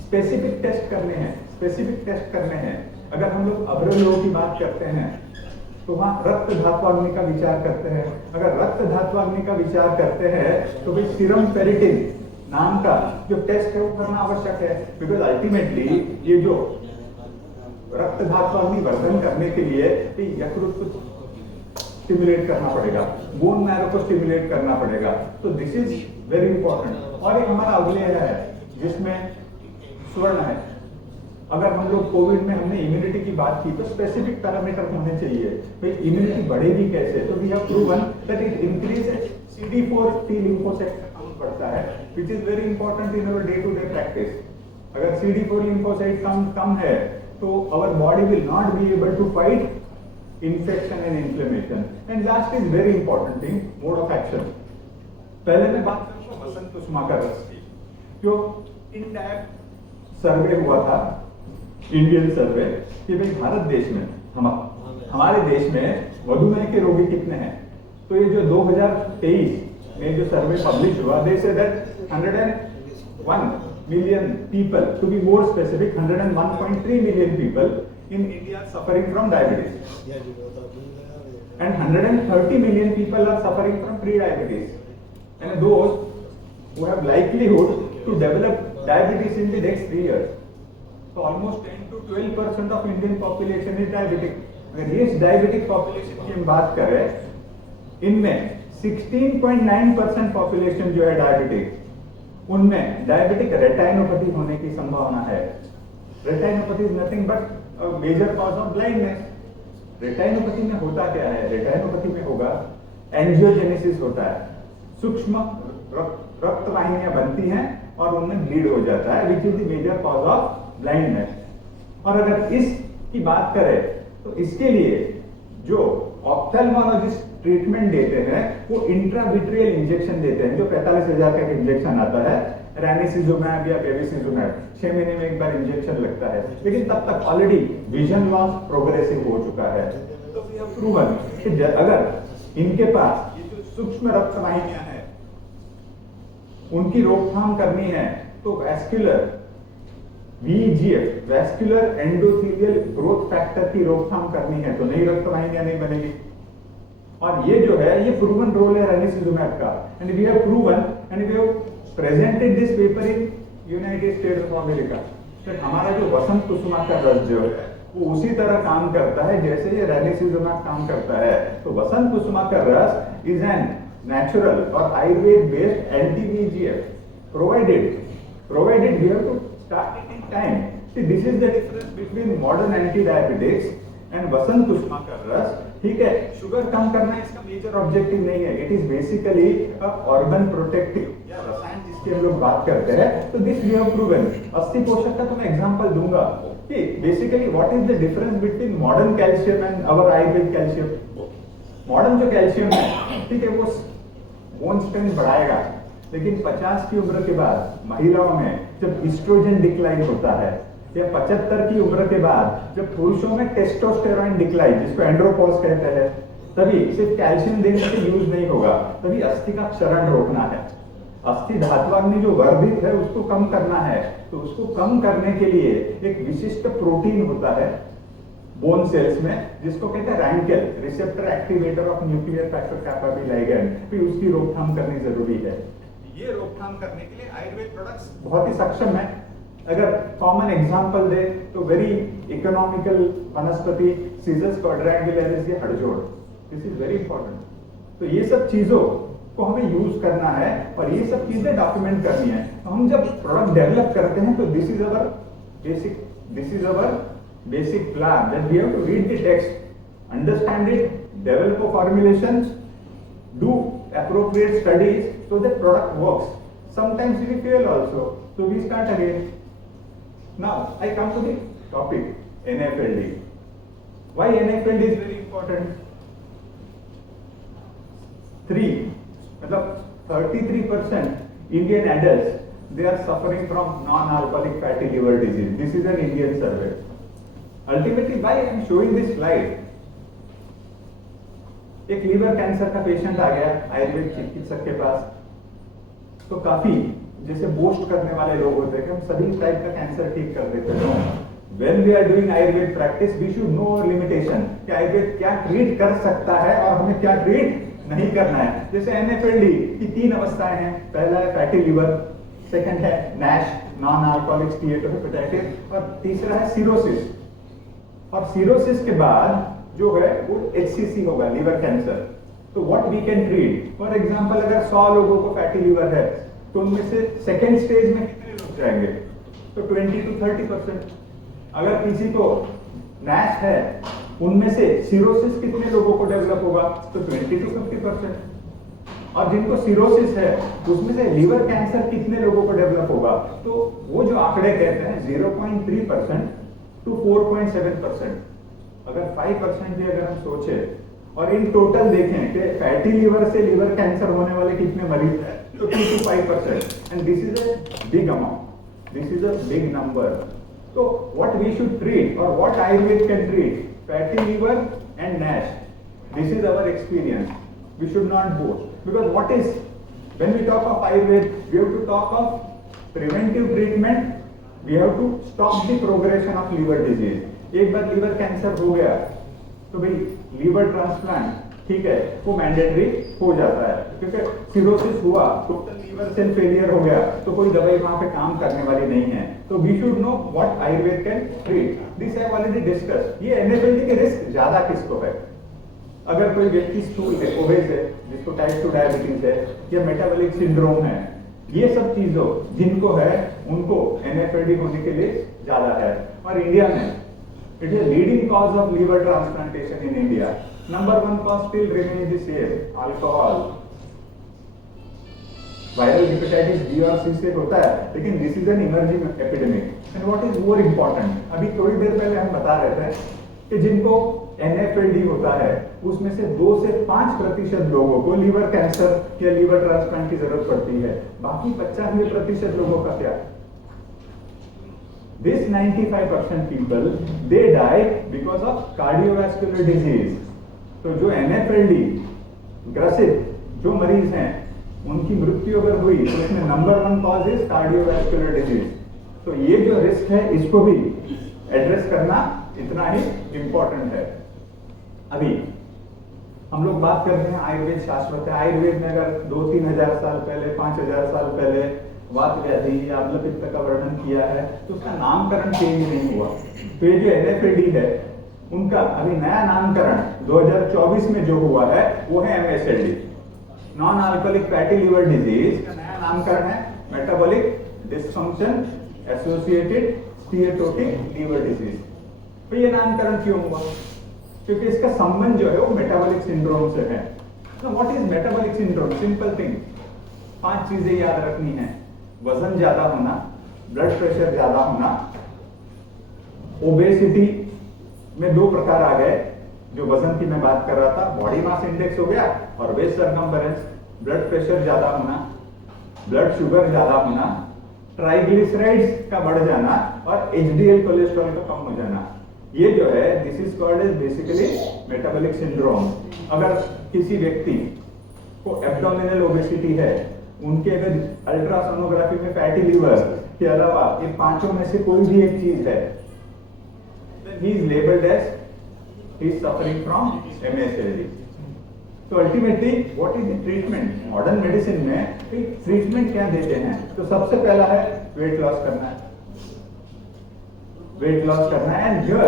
Specific test करने हैं, स्पेसिफिक टेस्ट करने हैं। अगर हम लोग अब्रल लो की बात करते हैं तो वहां रक्त धात्वाग्नि का विचार करते हैं। अगर रक्त धात्वाग्नि का विचार करते हैं तो भाई सीरम फेरिटिन नाम का जो टेस्ट है वो करना आवश्यक है, बिकॉज अल्टीमेटली ये जो रक्त धात्वाग्नि वर्धन करने के लिए यकृत को स्टिमुलेट करना पड़ेगा, बोन मैरो को स्टिमुलेट करना पड़ेगा, तो दिस इज वेरी इंपॉर्टेंट। और एक हमारा अगले है जिसमें स्वर्ण है। अगर हम लोग कोविड में हमने इम्यूनिटी की बात की तो स्पेसिफिक पैरामीटर होने चाहिए, भाई इम्यूनिटी बढ़ेगी कैसे, तो we have proven that it increases CD4 T lymphocyte का काउंट बढ़ता है, which is very important in our day to day practice. अगर CD4 lymphocyte कम है तो our body will not be able to fight infection and inflammation. And last is very important thing, mode of action. पहले मैं बात करूंगा वसंत कुसुमा का रस की, जो इनडेप्थ सर्वे हुआ था, इंडियन सर्वे, कि भाई भारत देश में हमारे देश में मधुमेह के रोगी कितने हैं। तो ये जो 2023 में जो सर्वे पब्लिश हुआ, दे say that 101 million people, to be more specific 101.3 million people in India are suffering from diabetes, and 130 million people are suffering from pre-diabetes, and those who have likelihood to develop diabetes in the next 3 years. So almost 10 to 12% of Indian population is diabetic. अगर ये diabetic population की हम बात करें, इनमें 16.9% population जो है diabetic, उनमें diabetic retinopathy होने की संभावना है। Retinopathy is nothing but a major cause of blindness. Retinopathy में होता क्या है? Retinopathy में होगा angiogenesis होता है, सूक्ष्म रक्त वाहिनियां बनती हैं और उनमें ब्लीड हो जाता है, which is the major cause of blindness. और अगर इसकी बात करें तो इसके लिए जो ऑप्थेल्मोलॉजिस्ट ट्रीटमेंट देते हैं वो इंट्राविट्रियल इंजेक्शन देते हैं, जो 45,000 का इंजेक्शन आता है, रैनिसिजुमैब या बेविसिजुमैब, 6 महीने में एक बार इंजेक्शन लगता है, लेकिन तब तक ऑलरेडी विजन लॉस प्रोग्रेसिव हो चुका है। तो वी हैव प्रूवन कि अगर इनके पास ये जो सूक्ष्म रक्त वाहिनियां हैं उनकी रोकथाम करनी है तो vascular VEGF, vascular endothelial growth factor की रोकथाम करनी है तो नई रक्त वाहिनियां नहीं बनेगी। और ये जो है ये प्रूवन रोल है रैनिसिजुमैब का, and we have proven and we have presented this paper in United States of America. तो हमारा जो वसंत कुसुमा का रस जो है वो उसी तरह काम करता है जैसे ये रैनिसिजुमैब काम करता है। तो वसंत कुसुमा का रस is an natural or Ayurved based anti-VEGF, provided we have to start it in time. See, this is the difference between modern anti-diabetics and वसंत कुसुमा का रस। ठीक है, शुगर कम करना इसका मेजर ऑब्जेक्टिव नहीं है, it is basically organ protective या रसायन जिसकी हम लोग बात करते हैं। तो दिस वी हैव प्रूवन। अस्थि पोषक का तो मैं एग्जांपल दूंगा कि basically what is the difference between modern calcium and our Ayurveda calcium. Modern जो कैल्शियम है, ठीक है, वो बोन स्ट्रेंथ बढ़ाएगा, लेकिन 50 की उम्र के बाद महिलाओं में जब इस्ट्रोजन डिक्लाइन होता है, या 75 की उम्र के बाद जब पुरुषों में टेस्टोस्टेरोन डिक्लाइन, जिसको एंड्रोपॉज कहते हैं, तभी सिर्फ कैल्शियम देने से यूज नहीं होगा, तभी अस्थि का क्षरण रोकना है। अस्थि धात्वाग्नि जो वर्धित है उसको कम करना है, तो उसको कम करने के लिए एक विशिष्ट प्रोटीन होता है बोन सेल्स में, जिसको कहते हैं RANKL, receptor activator of nuclear factor kappa B ligand, फिर उसकी रोकथाम करनी जरूरी है। ये रोकथाम करने के लिए आयुर्वेद प्रोडक्ट्स बहुत ही सक्षम है। अगर कॉमन एग्जांपल दे तो वेरी इकोनॉमिकल वनस्पति सीजस क्वाड्रैंगुलरिस या हड़जोड़, दिस इज वेरी इंपॉर्टेंट। तो ये सब चीजों को हमें यूज करना है और ये सब चीजें डॉक्यूमेंट करनी है। तो हम जब प्रोडक्ट डेवलप करते हैं तो this is our basic plan that we have to read the text, understand it, develop formulations, do appropriate studies so that product works. Sometimes we fail also, so we start again. Now I come to the topic NFLD. Why NFLD is very important? 33% Indian adults, they are suffering from non-alcoholic fatty liver disease. This is an Indian survey. Ultimately, why I am showing this slide? एक लीवर कैंसर का पेशेंट आ गया आयुर्वेद चिकित्सक के पास, तो काफी जैसे बोस्ट करने वाले लोग होते हैं कि हम सभी टाइप का कैंसर ठीक कर देते हैं। When we are doing Ayurveda practice, we should know limitation कि आयुर्वेद क्या ट्रीट कर सकता है और हमें क्या ट्रीट नहीं करना है। जैसे NFLD की 3 अवस्थाएं हैं, पहला है फैटी लीवर, सेकंड है NASH नॉन अल्कोहलिक स्टीएटोहेपेटाइटिस और तीसरा है सिरोसिस। और सिरोसिस के बाद जो है वो HCC होगा, लीवर कैंसर। तो what we can treat, for example अगर 100 लोगों को फैटी लीवर है तो उनमें से सेकेंड स्टेज में कितने लोग जाएंगे, तो 20 to 30%। अगर किसी को NASH है उनमें से सिरोसिस कितने लोगों को डेवलप होगा, तो 20 to 50%। और जिनको सिरोसिस है उसमें से लीवर कैंसर कितने लोगों को डेवलप होगा, तो वो जो आंकड़े कहते हैं 0.3% to 4.7%। अगर 5% भी अगर हम सोचे और इन टोटल देखें कि फैटी लीवर से लीवर कैंसर होने वाले कितने मरीज हैं, तो 2 to 5%। And this is a big amount, this is a big number. तो व्हाट वी शुड ट्रीट और what Ayurveda can treat fatty liver and NASH, this is our experience. We should not boast, because what is, when we talk of Ayurveda we have to talk of preventive treatment, we have to stop the progression of liver disease. एक बार लीवर कैंसर हो गया तो भाई लीवर ट्रांसप्लांट ठीक है वो मैंडेटरी हो जाता है, क्योंकि सिरोसिस हुआ, टोटल लीवर सेल फेलियर हो गया तो कोई दवाई वहां पे काम करने वाली नहीं है। तो we should know what Ayurveda can treat, this I have already discuss. ये NFLD के रिस्क ज्यादा किसको है, अगर कोई व्यक्ति स्थूल है, ओबेस है, जिसको टाइप 2 डायबिटीज है या मेटाबॉलिक सिंड्रोम है, ये सब चीजों जिनको है उनको NFLD होने के लिए ज्यादा है। और इंडिया में it is a leading cause of liver transplantation in India. Number 1 cause still remains the same, alcohol. Viral hepatitis B और C से होता है, लेकिन this is an emerging epidemic. And what is more important, अभी थोड़ी देर पहले हम बता रहे थे कि जिनको NFLD होता है उसमें से 2 से 5% लोगों को लीवर कैंसर या लीवर ट्रांसप्लांट की जरूरत पड़ती है। बाकी 95% लोगों का क्या, this 95% people they die because of cardiovascular disease। तो जो NFLD ग्रसित जो मरीज हैं उनकी मृत्यु अगर हुई तो इसमें number 1 cause is cardiovascular disease. तो ये जो रिस्क है इसको भी एड्रेस करना इतना ही इंपॉर्टेंट है। अभी हम लोग बात करते हैं आयुर्वेद शाश्वत है। आयुर्वेद में अगर 2-3 हजार साल पहले, 5,000 साल पहले वात व्याधि या अम्लपित्त का वर्णन किया है तो उसका नामकरण चेंज नहीं हुआ। तो ये जो NFLD है उनका अभी नया नामकरण 2024 में जो हुआ है वो है MSLD, non alcoholic fatty liver disease का नया नामकरण है metabolic dysfunction associated steatotic liver disease. तो ये नामकरण क्यों हुआ, क्योंकि इसका संबंध जो है वो मेटाबॉलिक सिंड्रोम से है। तो what is metabolic syndrome, simple thing, 5 चीजें याद रखनी है, वजन ज्यादा होना, ब्लड प्रेशर ज्यादा होना, ओबेसिटी में 2 प्रकार आ गए, जो वजन की मैं बात कर रहा था, बॉडी मास इंडेक्स हो गया और वेस्ट सर्कम्फरेंस, ब्लड प्रेशर ज्यादा होना, ब्लड शुगर ज्यादा होना, ट्राइग्लिसराइड्स का बढ़ जाना और HDL कोलेस्ट्रॉल का कम हो जाना। ये जो है this is called as basically metabolic syndrome. अगर किसी व्यक्ति को एब्डोमिनल ओबेसिटी है, उनके अगर अल्ट्रासोनोग्राफी में फैटी लिवर के अलावा ये 5 में से कोई भी एक चीज है, then he is labeled as he is suffering from MSLD। तो ultimately what is the treatment, modern medicine में ट्रीटमेंट क्या देते हैं, तो सबसे पहला है वेट लॉस करना है, वेट लॉस करना है। And here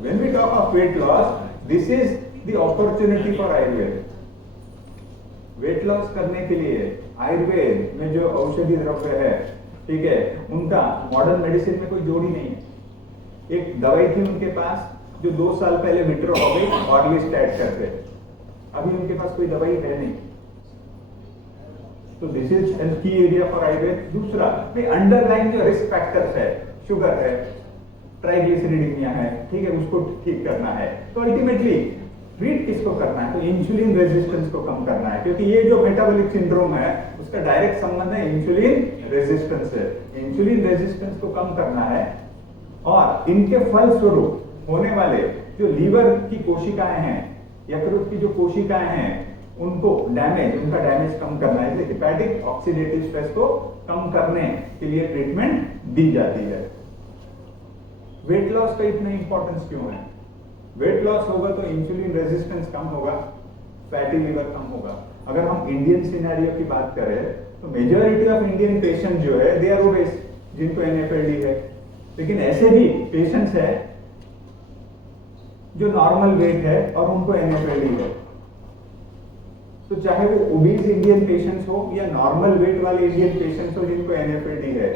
when we talk of weight loss, this is the opportunity for Ayurveda. Weight loss करने के लिए आयुर्वेद में जो औषधि द्रव्य है, ठीक है, उनका मॉडर्न मेडिसिन में कोई जोड़ी नहीं है। एक दवाई थी उनके पास जो 2 साल पहले विड्रॉ हो गई, ऑर्लिस्टैट करके, अभी उनके पास कोई दवाई है नहीं। तो दिस इज एन की एरिया फॉर आयुर्वेद। दूसरा, अंडरलाइन जो रिस्क फैक्टर्स है, शुगर है, ट्राइग्लिसरीडीमिया है, ठीक है, उसको ठीक करना है। तो अल्टीमेटली ट्रीट किसको करना है? तो इंसुलिन रेजिस्टेंस को कम करना है, क्योंकि ये जो मेटाबॉलिक सिंड्रोम है उसका डायरेक्ट संबंध है इंसुलिन रेजिस्टेंस से। इंसुलिन रेजिस्टेंस को कम करना है और इनके फल स्वरूप होने वाले जो लीवर की कोशिकाएं हैं, यकृत की जो कोशिकाएं हैं, उनको उनका डैमेज कम करना है। इसलिए हेपेटिक ऑक्सीडेटिव स्ट्रेस को कम करने के लिए ट्रीटमेंट दी जाती है। वेट लॉस का इतना इंपॉर्टेंस क्यों है? वेट लॉस होगा तो इंसुलिन रेजिस्टेंस कम होगा, फैटी लिवर कम होगा। अगर हम इंडियन सिनेरियो की बात करें तो मेजॉरिटी ऑफ इंडियन पेशेंट जो है दे आर ओबेस, जिनको एनएफएलडी है। लेकिन ऐसे भी पेशेंट्स है जो नॉर्मल वेट है और उनको एनएफएलडी है। तो चाहे वो ओबीज इंडियन पेशेंट्स हो या नॉर्मल वेट वाले इंडियन पेशेंट्स हो जिनको एनएफएलडी है,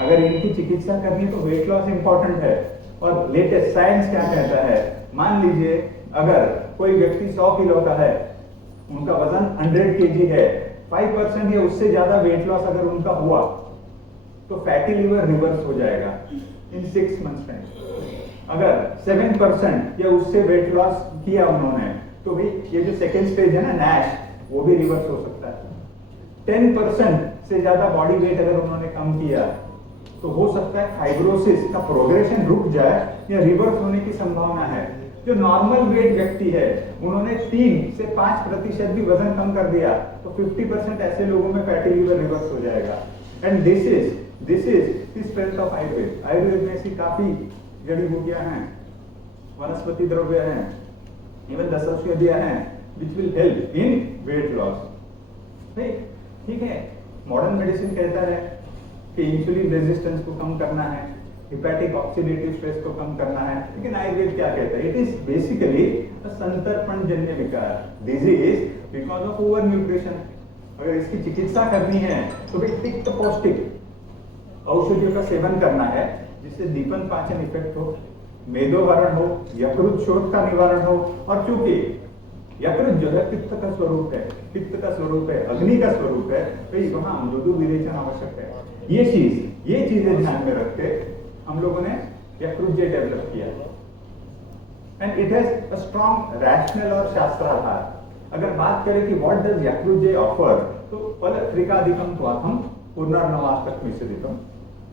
अगर इनकी चिकित्सा करनी तो वेट लॉस इंपॉर्टेंट है। और लेटेस्ट साइंस क्या कहता है? मान लीजिए अगर कोई व्यक्ति 100 किलो का है, उनका वजन 100 केजी है, 5% या उससे ज्यादा वेट लॉस अगर उनका हुआ तो फैटी लिवर रिवर्स हो जाएगा इन 6 मंथ्स टाइम। अगर 7% या उससे वेट लॉस किया उन्होंने तो भी ये जो सेकेंड स्टेज है ना, नैश, वो भी रिवर्स हो सकता है। 10% से ज्यादा बॉडी वेट अगर उन्होंने कम किया तो हो सकता है फाइब्रोसिस का प्रोग्रेशन रुक जाए या रिवर्स होने की संभावना है। जो नॉर्मल वेट व्यक्ति है उन्होंने 3 से 5% भी वजन कम कर दिया तो 50% ऐसे लोगों में फैटी लिवर रिवर्स हो जाएगा। And this is the strength of Ayurveda. Ayurveda में ऐसी काफी जड़ी बूटियां हैं, वनस्पति द्रव्य हैं, इवन 10 औषधियां हैं which will help in weight loss। ठीक है, मॉडर्न मेडिसिन कहता है कि इंसुलिन रेजिस्टेंस को कम करना है, हेपेटिक ऑक्सीडेटिव स्ट्रेस को कम करना है, लेकिन आयुर्वेद क्या कहता है? इट इज बेसिकली अ संतर्पण जन्य विकार, disease because of over nutrition. अगर इसकी चिकित्सा करनी है तो भी तिक्त पौष्टिक औषधियों का सेवन करना है जिससे दीपन पाचन इफेक्ट हो, मेदोहरण हो, यकृत शोथ का निवारण हो। और चूंकि यकृत जो है पित्त का स्वरूप है, अग्नि का स्वरूप है, तो वहां मृदु विरेचन आवश्यक है। ये चीजें ध्यान में रख के हम लोगों ने यकृतजय डेवलप किया and it has a strong rational और शास्त्राधार। अगर बात करें कि व्हाट डज यकृतजय ऑफर, तो फलत्रिकादिकम त्वाथम पुनर्नवास्तक मिश्रितम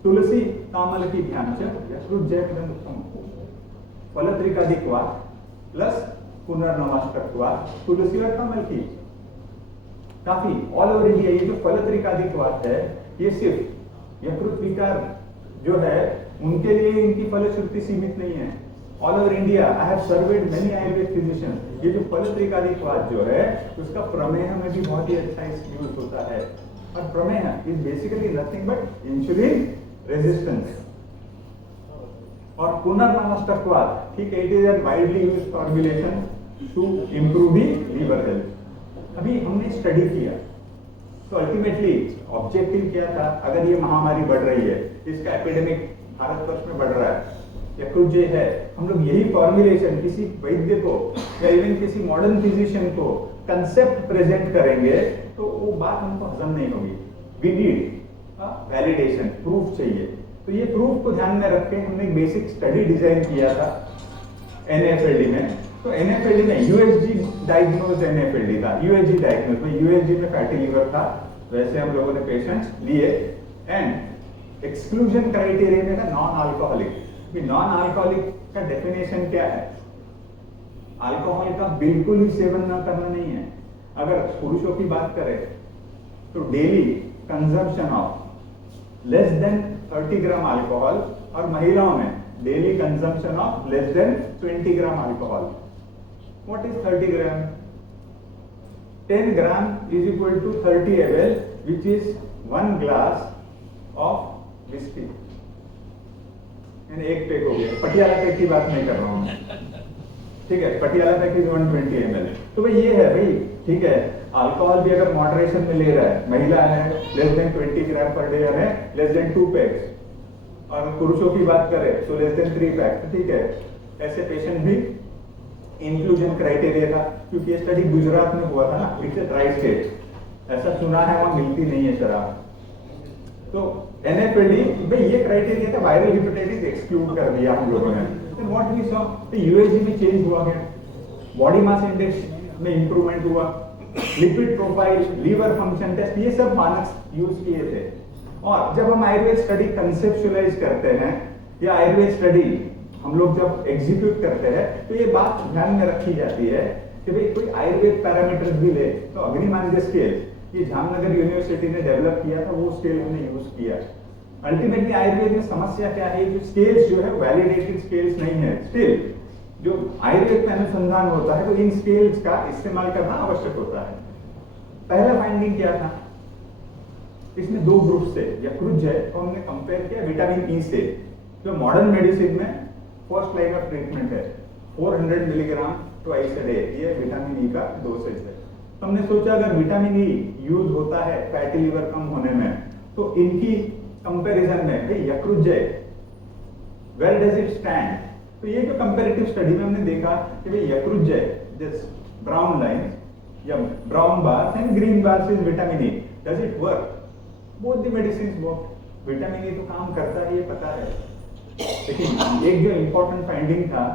तुलसी कामल की ध्यान से यकृतजय उत्तम। फलत्रिकादिकवात प्लस पुनर्नवास्तकवात, तुलसी और कमल की काफी ऑल ओवर इंडिया। ये जो फलत्रिकादिकवात है ये सिर्फ यकृत विकार जो है उनके लिए इनकी फलश्रुति सीमित नहीं है। All over India I have served many Ayurveda physicians. ये जो फलत्रिकादिकवात जो है उसका प्रमेह में भी बहुत ही अच्छा यूज होता है। और प्रमेह is basically nothing but insulin resistance. और पुनर्नवास्तकवात, ठीक है, it is an widely used formulation to improve the liver health. अभी हमने स्टडी किया तो अल्टीमेटली ऑब्जेक्टिव क्या था? अगर ये महामारी बढ़ रही है, इसका एपिडेमिक भारतवर्ष में बढ़ रहा है, यकृतजय है, हम लोग यही फॉर्मुलेशन किसी वैद्य को या इवन किसी मॉडर्न फिजिशियन को कंसेप्ट प्रेजेंट करेंगे तो वो बात हमको हजम नहीं होगी। वी नीड वैलिडेशन, प्रूफ चाहिए। तो ये प्रूफ को ध्यान में रख के हमने एक बेसिक स्टडी डिजाइन किया था एनएफएलडी में। तो एनएफएलडी में यूएसजी डायग्नोज एनएफएलडी था, यूएसजी डायग्नोज में यूएसजी में फैटी लिवर था। वैसे हम लोगों ने पेशेंट्स लिए एंड एक्सक्लूजन क्राइटेरिया में था नॉन अल्कोहलिक। नॉन अल्कोहलिक का डेफिनेशन क्या है? अल्कोहल का बिल्कुल ही सेवन न करना नहीं है। अगर पुरुषों की बात करें तो daily consumption of less than 30 gram alcohol, और महिलाओं में daily consumption of less than 20 gram alcohol. What is 30 gram? 10 gram is equal to 30 ml, which is 1 glass of whiskey. यानी एक पैक हो गया। पटियाला पैक की बात नहीं कर रहा हूँ। ठीक है, पटियाला पैकेज 120 ml। तो भाई ये है भाई, ठीक है, अल्कोहल भी अगर मॉडरेशन में ले रहा है, महिला है लेस देन 20 ग्राम पर डे है लेस देन 2 पैक्स, और पुरुषों की बात करें तो लेस देन 3 पैक्स, ठीक है, ऐसे पेशेंट भी इंक्लूजन क्राइटेरिया था, क्योंकि ये स्टडी गुजरात में हुआ था ना, इट्स ए ट्राई स्टेट, ऐसा सुना है वहां मिलती नहीं है शराब। तो एनएफएलडी भाई ये क्राइटेरिया था, वायरल हेपेटाइटिस एक्सक्लूड कर दिया हम लोगों ने। देन व्हाट वी सॉ, तो यूएसजी में चेंज हुआ है, बॉडी मास इंडेक्स में इंप्रूवमेंट हुआ, lipid profile, liver function test, ये सब मानक यूज किए थे। और जब हम आयुर्वेद स्टडी कंसेप्चुअलाइज करते हैं या आयुर्वेद स्टडी हम लोग जब एग्जीक्यूट करते हैं तो ये बात ध्यान में रखी जाती है कि भाई कोई आयुर्वेद पैरामीटर्स भी ले तो अग्निमान्य स्केल ये जामनगर यूनिवर्सिटी ने डेवलप किया था, वो स्केल हमने यूज किया। अल्टीमेटली आयुर्वेद में समस्या क्या है, जो स्केल्स जो है वैलिडेटेड स्केल्स नहीं है। स्टिल जो आयुर्वेद में अनुसंधान होता है तो इन स्केल्स का इस्तेमाल करना आवश्यक होता है। पहला फाइंडिंग क्या था, इसमें दो ग्रुप से यकृत है तो हमने कंपेयर किया विटामिन ई से, जो मॉडर्न मेडिसिन में फर्स्ट लाइन ऑफ ट्रीटमेंट है, 400 मिलीग्राम ट्वाइस अ डे, ये विटामिन ई का डोसेज है। हमने सोचा अगर विटामिन ई यूज होता है फैटी लिवर कम होने में तो इनकी कंपैरिजन में भाई यकृत वेयर डज इट स्टैंड। तो ये जो कंपैरेटिव स्टडी में हमने देखा कि भाई यकृत जस्ट ब्राउन लाइंस या brown bars and green bars is vitamin E, does it work, both the medicine work. Vitamin E तो काम करता है ये पता है, लेकिन एक जो इंपॉर्टेंट फाइंडिंग था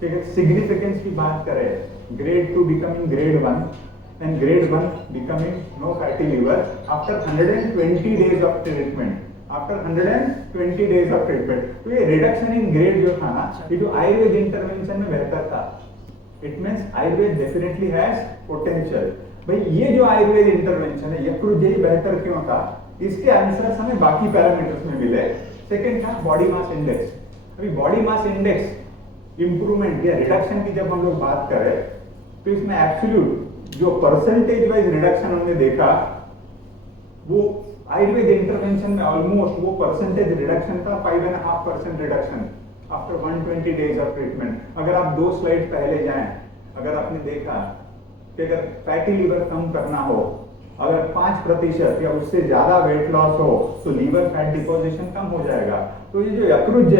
कि अगर सिग्निफिकेंस की बात करें grade 2 becoming grade 1 and grade 1 becoming no fatty liver after 120 days of treatment, after 120 days of treatment. तो ये रिडक्शन इन ग्रेड जो था ना, ये जो आयुर्वेद इंटरवेंशन में बेहतर था। It means Ayurveda definitely has potential. भाई ये जो आयुर्वेद इंटरवेंशन है यकृत यही बेहतर क्यों था, इसके आंसर्स हमें बाकी पैरामीटर्स में मिले। सेकंड था बॉडी मास इंडेक्स। अभी बॉडी मास इंडेक्स इंप्रूवमेंट या रिडक्शन की जब हम लोग बात करें तो इसमें एब्सोल्यूट जो परसेंटेज वाइज रिडक्शन हमने देखा वो आयुर्वेद इंटरवेंशन में ऑलमोस्ट वो परसेंटेज रिडक्शन था 5.5% reduction after 120 days of treatment. अगर आप 2 स्लाइड पहले जाएं, अगर आपने देखा कि अगर फैटी लिवर कम करना हो, अगर 5% या उससे ज्यादा वेट लॉस हो तो लीवर फैट डिपोजिशन कम हो जाएगा। तो ये जो यकृत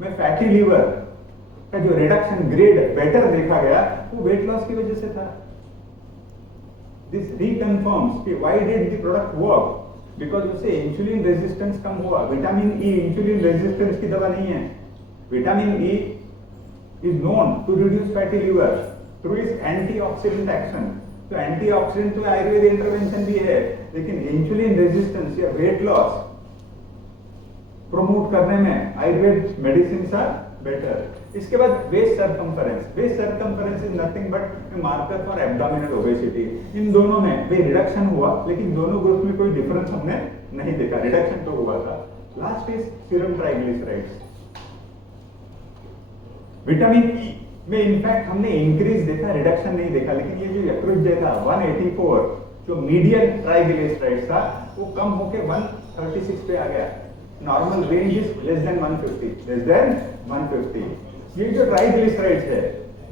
में फैटी लिवर का जो रिडक्शन ग्रेड बेटर देखा गया वो वेट लॉस की वजह से था। दिस रिकन्फर्म्स कि why did the product work, because उससे इंसुलिन रेजिस्टेंस कम हुआ। विटामिन ई इंसुलिन रेजिस्टेंस की दवा नहीं है। Vitamin E is known to reduce fatty liver through its antioxidant action. तो एंटीऑक्सीडेंट तो आयुर्वेद इंटरवेंशन भी है, लेकिन इंसुलिन रेजिस्टेंस या वेट लॉस प्रमोट करने में आयुर्वेद मेडिसिन आर बेटर। इसके बाद waist circumference. Waist circumference is nothing but marker for abdominal obesity. इन दोनों में भी रिडक्शन हुआ, लेकिन दोनों ग्रुप में कोई डिफरेंस हमने नहीं देखा, रिडक्शन तो हुआ था। Last is serum triglycerides. Vitamin E में इनफैक्ट हमने इंक्रीज देखा, रिडक्शन नहीं देखा, लेकिन ये जो यकृत था 184 जो मीडियन ट्राइग्लिसराइड्स था वो कम होके 136 पे आ गया। Normal range is less than 150, less than 150। ये जो ट्राइग्लिसराइड्स है,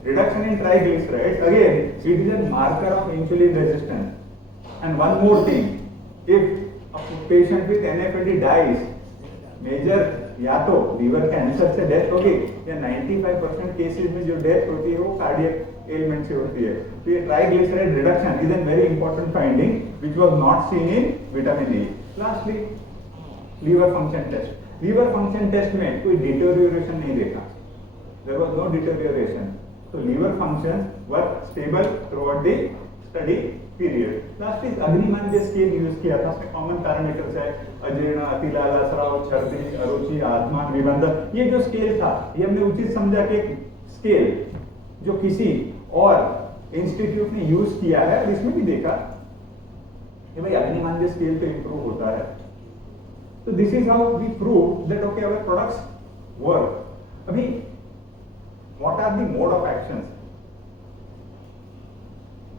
reduction in triglycerides again it is a marker of insulin resistance. And one more thing, if a patient with NFLD dies, major या तो लीवर कैंसर से डेथ होगी या 95% केसेस में जो डेथ होती है वो कार्डियक एलिमेंट से होती है। तो ये triglyceride reduction is an very important finding which was not seen in vitamin E. Lastly liver function test. Liver function test में कोई डिटोरियोरेशन नहीं देखा, देयर वाज नो डिटोरियोरेशन। तो liver function were stable throughout the study period. Last is अग्निमान्य स्केल यूज किया था, उसमें कॉमन पैरामीटर्स है अजीर्ण, अतिलाला, स्राव, छर्दी, अरुचि, आत्मान, विबंधन। ये जो स्केल था ये हमने उचित समझा कि स्केल जो किसी और इंस्टीट्यूट ने यूज किया है, और इसमें भी देखा कि भाई अग्निमान्य स्केल पे इंप्रूव होता है। So this is how we prove that okay our products work. अभी what are the mode of actions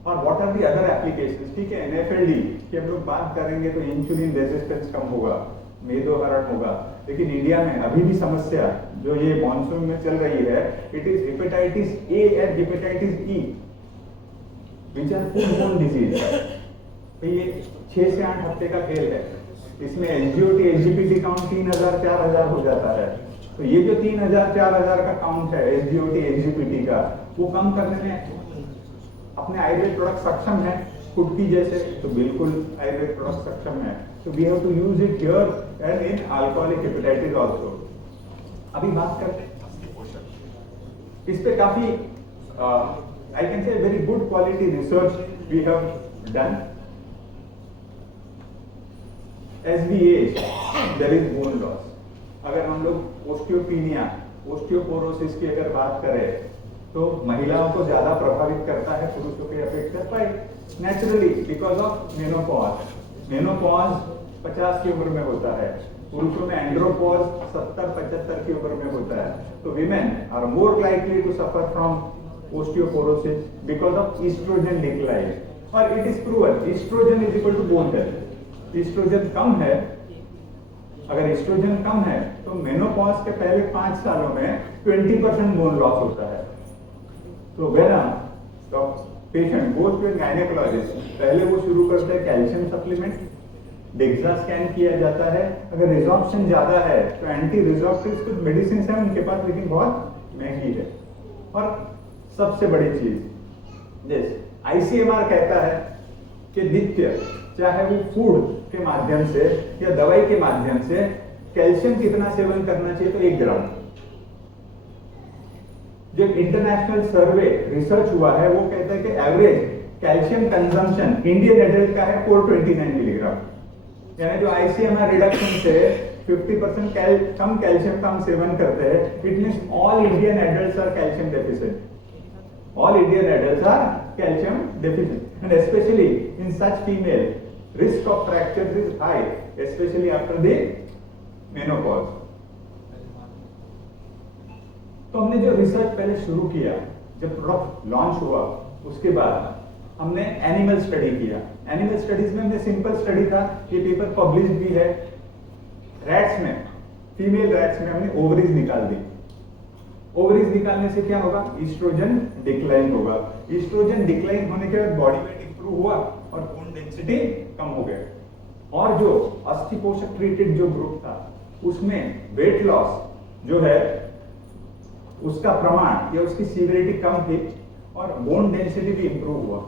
और what are the other applications? ठीक है, NFLD की हम लोग बात करेंगे तो इंसुलिन रेजिस्टेंस कम होगा, मेदोहरण होगा। लेकिन इंडिया में अभी भी समस्या जो ये मॉनसून में चल रही है, it is hepatitis A and hepatitis E which are food borne disease. तो ये 6 से 8 हफ्ते का खेल है। इसमें एसजीओटी एसजीपीटी काउंट 3000 4000 हो जाता है। तो ये जो 3000 4000 का काउंट है एसजीओटी एसजीपीटी का, वो कम करने में अपने आयुर्वेद प्रोडक्ट सक्षम है कुटकी जैसे, तो बिल्कुल आयुर्वेद प्रोडक्ट सक्षम है। तो we have to use it here and in alcoholic hepatitis also. अभी बात करते हैं अस्थि पोषक। इस पे काफी I can say very good quality research we have done. As we age, there is bone loss. अगर हम लोग ओस्टियोपीनिया, ओस्टियोपोरोसिस की अगर बात करें तो महिलाओं को ज्यादा प्रभावित करता है पुरुषों की अपेक्षा। पर naturally because of menopause. Menopause 50 की उम्र में होता है, पुरुषों में एंड्रोपॉज 70-75 की उम्र में होता है। तो women are more likely to suffer from osteoporosis because of estrogen decline. और it is proven estrogen is equal to bone health. Estrogen कम है, अगर ईस्ट्रोजन कम है तो मेनोपॉज के पहले 5 सालों में 20% बोन लॉस होता है। तो when the patient goes to gynaecologist, पहले वो शुरू करते हैं कैल्शियम सप्लीमेंट, डेक्सा स्कैन किया जाता है। अगर रिजॉर्प्शन ज्यादा है तो एंटी रिजॉर्प्टिव कुछ मेडिसिन है उनके पास, लेकिन बहुत महंगी है। और सबसे बड़ी चीज जैसे आईसीएमआर कहता है कि नित्य चाहे वो फूड के माध्यम से या दवाई के माध्यम से कैल्शियम कितना सेवन करना चाहिए, तो 1 ग्राम। जो इंटरनेशनल सर्वे रिसर्च हुआ है वो कहता है कि average calcium consumption Indian adult का है 429 मिलीग्राम। यानी जो आईसीएमआर रिडक्शन से 50% कम कैल्शियम का हम सेवन करते हैं, it means all Indian adults are calcium deficient. All Indian adults are calcium deficient, and especially in such female, risk of fractures is high, especially after the menopause. तो हमने जो रिसर्च पहले शुरू किया, जब प्रोडक्ट लॉन्च हुआ उसके बाद हमने एनिमल स्टडी किया। एनिमल स्टडीज में हमने सिंपल स्टडी था, ये पेपर पब्लिश भी है। रैट्स में, फीमेल रैट्स में हमने ओवरीज निकाल दी। ओवरीज निकालने से क्या होगा, ईस्ट्रोजन डिक्लाइन होगा। ईस्ट्रोजन डिक्लाइन होने के बाद बॉडी वेट इंप्रूव हुआ और बोन डेंसिटी कम हो गया। और जो अस्थि पोषक ट्रीटेड जो ग्रुप था उसमें वेट लॉस जो है उसका प्रमाण या उसकी सीवियरिटी कम थी और बोन डेंसिटी भी इंप्रूव हुआ।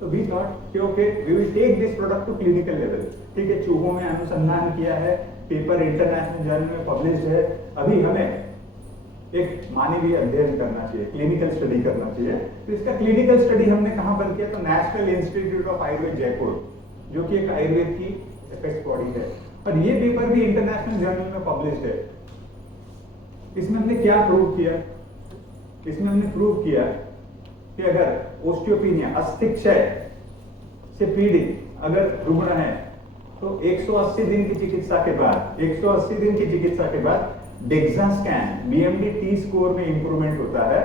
तो वी थॉट कि okay we will take this product to clinical level. ठीक है, चूहों में अनुसंधान किया है, पेपर इंटरनेशनल जर्नल में पब्लिश है। अभी हमें एक मानवीय अध्ययन करना चाहिए, क्लिनिकल स्टडी करना चाहिए। तो इसका क्लिनिकल स्टडी हमने कहां पर किया, तो national institute of Ayurveda Jaipur, जो कि एक आयुर्वेद की एपेक्स बॉडी है। और ये पेपर भी इंटरनेशनल जर्नल में पब्लिश है। इसमें हमने क्या प्रूव किया, इसमें हमने प्रूव किया कि अगर ओस्टियोपीनिया अस्थि क्षय से पीड़ित अगर रुग्ण है तो 180 दिन की चिकित्सा के बाद 180 दिन की चिकित्सा के बाद DEXA scan BMD T score में इंप्रूवमेंट होता है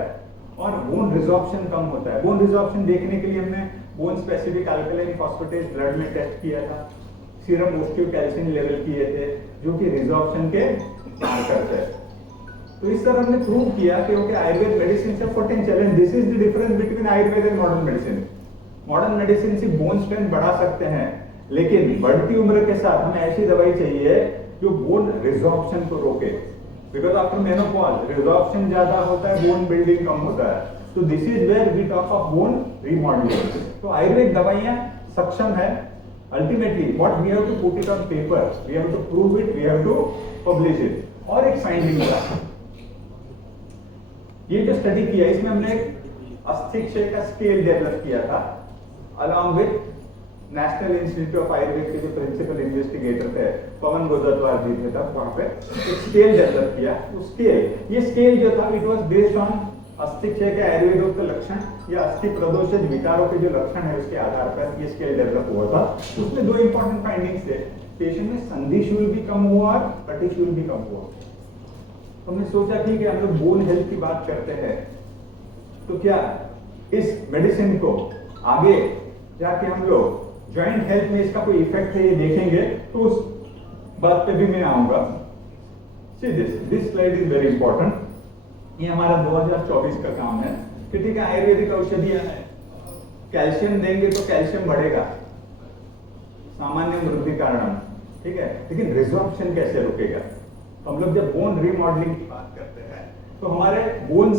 और बोन रिजॉर्प्शन कम होता है। बोन रिजॉर्प्शन देखने के लिए हमने bone specific alkaline phosphatase blood में टेस्ट किया था, सीरम ओस्टियोकैल्सिन लेवल किए थे जो कि रिजॉर्प्शन के मार्कर्स है। तो इस तरह हमने प्रूव किया कि ओके आयुर्वेद मेडिसिन से potential and this is the difference between Ayurveda and modern medicine. Modern medicine से बोन स्ट्रेंथ बढ़ा सकते हैं, लेकिन बढ़ती उम्र के साथ हमें ऐसी दवाई चाहिए जो बोन रिजॉर्प्शन को रोके। बिकॉज आफ्टर मेनोपॉज रिजॉर्प्शन ज्यादा होता है, बोन बिल्डिंग कम होता है। तो this is where we talk of bone remodelling. तो आयुर्वेद दवाइयां सक्षम है। Ultimately what we have to put it on paper, we have to prove it, we have to publish it. और एक फाइंडिंग था, ये जो स्टडी किया इसमें हमने एक अस्थि क्षय का स्केल डेवलप किया था along with national institute of Ayurveda के जो प्रिंसिपल इन्वेस्टिगेटर थे पवन गोदतवार जी थे, तब वहां पे एक स्केल डेवलप किया। उस स्केल, ये स्केल जो था इट वाज बेस्ड ऑन अस्थि क्षय के आयुर्वेदोक्त लक्षण या अस्थि प्रदोषज विकारों के जो लक्षण है उसके आधार पर ये स्केल डेवलप हुआ था। उसमें दो इंपॉर्टेंट फाइंडिंग्स थे, पेशेंट में संधि शूल भी कम हुआ और कटी शूल भी कम हुआ। हमने सोचा ठीक है हम लोग बोन हेल्थ की बात करते हैं तो क्या इस मेडिसिन को आगे जाके हम लोग जॉइंट हेल्थ में इसका कोई इफेक्ट है ये देखेंगे। तो उस बात पे भी मैं आऊंगा। See this slide is very important। ये हमारा 2024 का काम है कि ठीक है, आयुर्वेदिक औषधियां हैं, कैल्शियम देंगे तो कैल्शियम बढ़ेगा, सामान्य वृद्धि कारण, ठीक है, लेकिन रिजॉर्प्शन कैसे रुकेगा? हम लोग जब बोन रीमॉडलिंग की बात करते हैं तो हमारे बोन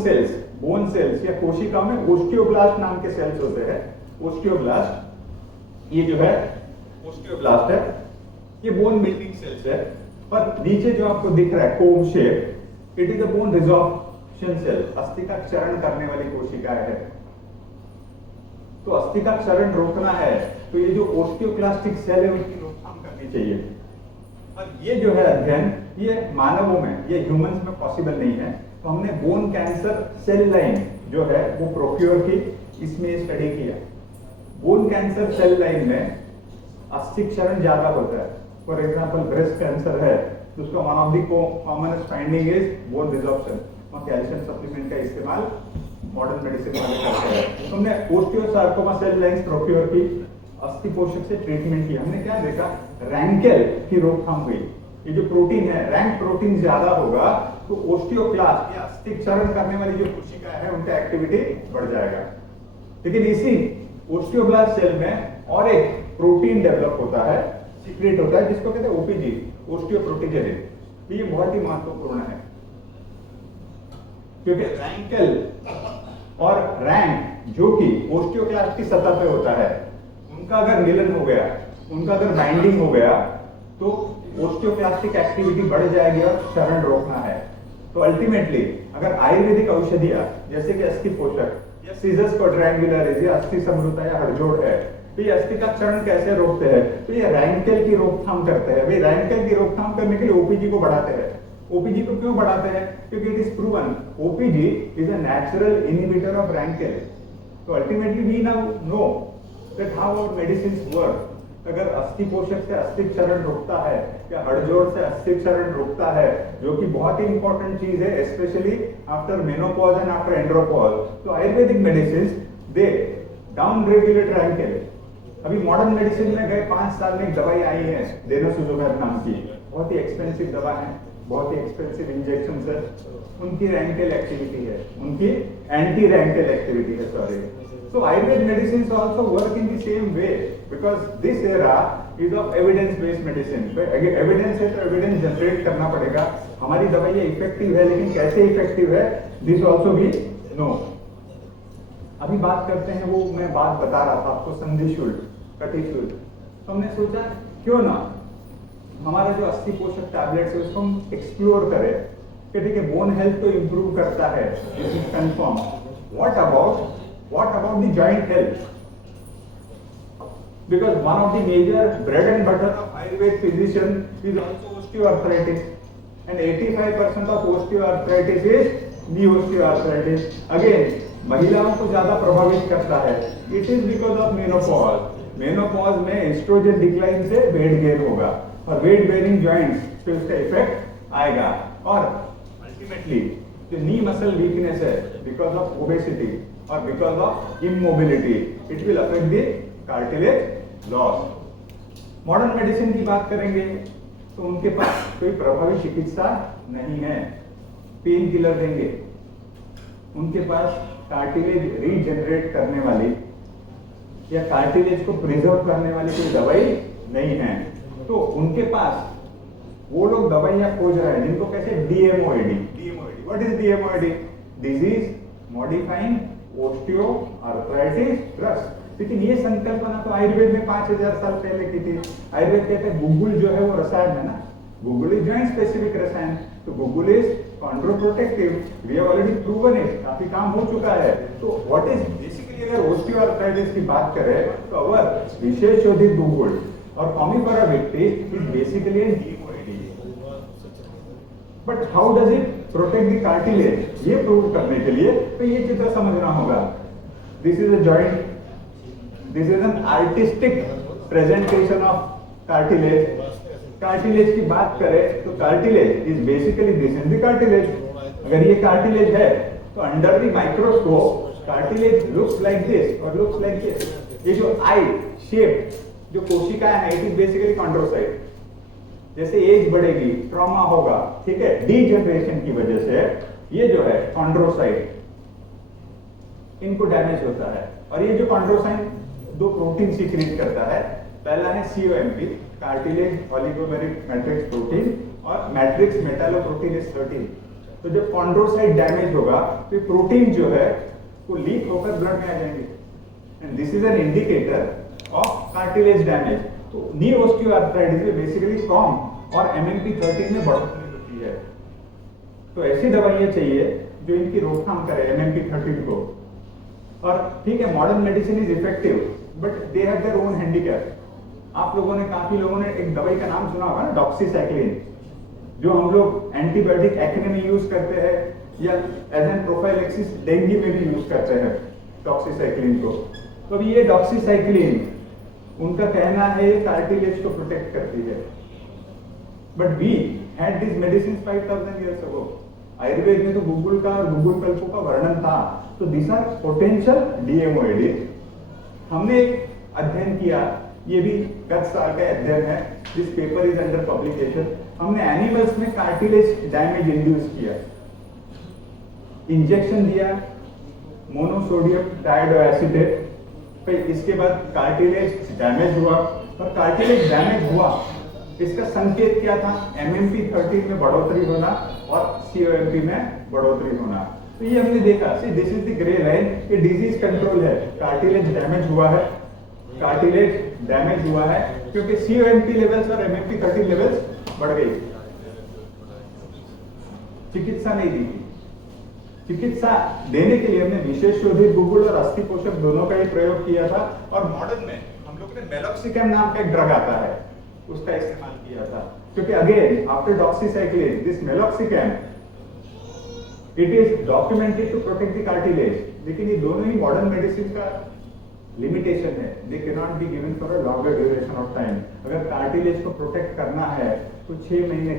सेल्स या कोशिकाओं में ओस्टियोब्लास्ट नाम के सेल्स होते हैं। ओस्टियोब्लास्ट, ये जो है ओस्टियोब्लास्ट है, ये बोन बिल्डिंग सेल्स है। पर नीचे जो आपको दिख रहा है comb shape, it is a bone resorption cell, अस्थि का क्षरण करने वाली कोशिकाएं है। तो अस्थि का क्षरण रोकना है तो ये जो ओस्टियोक्लास्टिक सेल है उनकी रोकथाम करनी चाहिए। और ये जो है अध्ययन, ये मानवों में, ये ह्यूमंस में पॉसिबल नहीं है। तो हमने बोन कैंसर सेल लाइन जो है वो प्रोक्योर की, इसमें स्टडी किया। बोन कैंसर सेल लाइन में अस्थि क्षरण ज्यादा होता है। फॉर एग्जांपल ब्रेस्ट कैंसर है तो उसका one of the commonest finding is bone resorption, और कैल्शियम सप्लीमेंट का इस्तेमाल मॉडर्न मेडिसिन वाले करते हैं। तो हमने ओस्टियोसार्कोमा सेल लाइंस प्रोक्योर की, अस्थि पोषक से ट्रीटमेंट किया। हमने क्या देखा? रैंकेल की रोकथाम हुई। ये जो प्रोटीन है, रैंक प्रोटीन ज्यादा होगा तो ओस्टियोक्लास्ट या अस्थि क्षरण करने वाली जो कोशिका है उनका एक्टिविटी बढ़ जाएगा। लेकिन इसी ओस्टियोब्लास्ट सेल में और एक प्रोटीन डेवलप होता है, सीक्रेट होता है, जिसको कहते हैं ओपीजी, ओस्टियोप्रोटीजेनिन। ये बहुत ही महत्वपूर्ण है क्योंकि रैंकेल और रैंक जो कि ओस्टियोक्लास्ट की सतह पे होता है, उनका अगर मिलन हो गया, उनका अगर बाइंडिंग हो गया तो ओस्टियोक्लास्टिक एक्टिविटी बढ़ जाएगी और क्षरण रोकना है। तो अल्टीमेटली अगर आयुर्वेदिक औषधियां जैसे कि अस्थि पोषक या सीजस क्वाड्रेंगुलरिस या अस्थि समृता या हड़जोड़ है, तो ये अस्थि का क्षरण कैसे रोकते हैं? तो ये रैंकेल की रोकथाम करते हैं। भाई रैंकेल की रोकथाम करने के लिए ओपीजी को बढ़ाते हैं। ओपीजी को क्यों बढ़ाते हैं? क्योंकि it is proven OPG is a natural inhibitor of RANKL. तो ultimately we now know that how our medicines work. अगर अस्थि पोषक से अस्थि क्षरण रोकता है या हड़जोड़ से अस्थि क्षरण रोकता है, जो कि बहुत ही इंपॉर्टेंट चीज है, specially after menopause and after andropause. तो आयुर्वेदिक मेडिसिन्स दे डाउन रेगुलेट रैंकेल। अभी मॉडर्न मेडिसिन में गए 5 साल में एक दवाई आई है देनोसुजोमैब नाम की, बहुत ही एक्सपेंसिव दवा है, बहुत ही एक्सपेंसिव इंजेक्शन है। उनकी रैंकेल एक्टिविटी है, उनकी एंटी रैंकेल एक्टिविटी है, sorry. So Ayurvedic medicines also work in the same way because this era is of evidence-based medicine. Evidence है तो evidence generate करना पड़ेगा। हमारी दवाइयाँ इफेक्टिव है, लेकिन कैसे इफेक्टिव है, this also we know। अभी बात करते हैं, वो मैं बात बता रहा था आपको, संधि शुल्क, कटी शुल्क। तो हमने सोचा क्यों ना हमारा जो अस्थि पोषक टैबलेट्स है उसको हम एक्सप्लोर करें कि ठीक है, बोन हेल्थ तो इंप्रूव करता है, this is confirm. What about the joint health? Because one of the major bread and butter of Ayurvedic physician is also osteoarthritis, and 85% of osteoarthritis is knee osteoarthritis. Again, महिलाओं को ज्यादा प्रभावित करता है। It is because of menopause. Menopause में एस्ट्रोजन डिक्लाइन से वेट गेन होगा और वेट बेयरिंग जॉइंट्स पे उसका इफेक्ट आएगा। और अल्टीमेटली जो नी मसल वीकनेस है बिकॉज ऑफ ओबेसिटी और because of immobility, it will affect the cartilage loss. Modern medicine की बात करेंगे तो उनके पास कोई प्रभावी चिकित्सा नहीं है, पेन किलर देंगे। उनके पास कार्टिलेज रीजनरेट करने वाली या कार्टिलेज को प्रिजर्व करने वाली कोई दवाई नहीं है। तो उनके पास वो लोग दवाइयां खोज रहे हैं जिनको कैसे DMOAD। What is DMOAD? Disease modifying osteoarthritis drugs. लेकिन ये संकल्पना तो आयुर्वेद में 5000 साल पहले की थी। आयुर्वेद कहते हैं गुगुल जो है वो रसायन है ना, गुगुल इज जॉइंट स्पेसिफिक रसायन, तो guggul is chondroprotective, we have already proven it, काफी काम हो चुका है। तो व्हाट इज बेसिकली, अगर ओस्टियोआर्थराइटिस की बात करें तो अवर विशेष शोधित गुगुल और Commiphora wightii is basically an DMOAD। But how does it protect the cartilage, ये प्रूव करने के लिए तो ये चित्र समझना होगा। This is a joint, this is an artistic presentation of cartilage. Cartilage की बात करें तो cartilage is basically this is the cartilage. अगर ये कार्टिलेज है तो under the microscope cartilage looks like this और लुक्स लाइक दिस। ये जो आई शेप जो कोशिकाएं हैं, इट इज बेसिकली कॉन्ड्रोसाइट। जैसे एज बढ़ेगी, ट्रॉमा होगा, ठीक है, डीजनरेशन की वजह से ये जो है कॉन्ड्रोसाइट, इनको डैमेज होता है। और ये जो कॉन्ड्रोसाइन दो प्रोटीन सीक्रेट करता है, पहला है COMP, cartilage oligomeric matrix protein, और मैट्रिक्स मेटालोप्रोटीनेज 13। तो जब कॉन्ड्रोसाइट डैमेज होगा तो ये प्रोटीन जो है वो लीक होकर ब्लड में आ जाएंगे, and this is an indicator of cartilage damage. तो नी ऑस्टियोआर्थराइटिस में बेसिकली कॉम और MMP13 में बढ़ोतरी होती है। तो ऐसी दवाइयां चाहिए जो इनकी रोकथाम करे MMP13 को। और ठीक है, modern medicine is effective but they have their own handicap. आप लोगों ने, काफी लोगों ने एक दवाई का नाम सुना होगा ना, डॉक्सीसाइक्लिन, जो हम लोग एंटीबायोटिक एक्ने में यूज करते हैं या एज एन प्रोफाइलैक्सिस डेंगू में भी यूज करते हैं डॉक्सीसाइक्लिन को। तो अभी ये डॉक्सीसाइक्लिन, उनका कहना है ये कार्टिलेज को प्रोटेक्ट करती है, but we had this medicine 5000 years ago. Ayurveda में तो गुगुल का और गुगुल कल्पों का वर्णन था। तो दिस आर पोटेंशियल DMOID। हमने एक अध्ययन किया, ये भी गत साल का अध्ययन है, this paper is under publication. हमने एनिमल्स में कार्टिलेज डैमेज इंड्यूस किया, इंजेक्शन दिया मोनोसोडियम डाइओएसीटेट, फिर इसके बाद कार्टिलेज डैमेज हुआ। और कार्टिलेज डैमेज हुआ, इसका संकेत क्या था? MMP13 में बढ़ोतरी होना और COMP में बढ़ोतरी होना। तो ये हमने देखा, see this is the grey line, ये डिजीज कंट्रोल है। कार्टिलेज डैमेज हुआ है, कार्टिलेज डैमेज हुआ है क्योंकि COMP लेवल्स और MMP13 लेवल्स बढ़ गई। चिकित्सा नहीं दी थी। चिकित्सा देने के लिए हमने विशेष शोधित गुगुल और अस्थि पोषक दोनों का ही प्रयोग किया था। और मॉडर्न में हम लोग ने मेलॉक्सिकैम नाम का एक ड्रग आता है, उसका इस्तेमाल किया था। क्योंकि again after doxycycline this meloxicam, it is documented to protect the cartilage. लेकिन ये दोनों ही मॉडर्न मेडिसिन का लिमिटेशन है, they can not be given for a longer duration of time. अगर कार्टिलेज को प्रोटेक्ट करना है तो 6 महीने,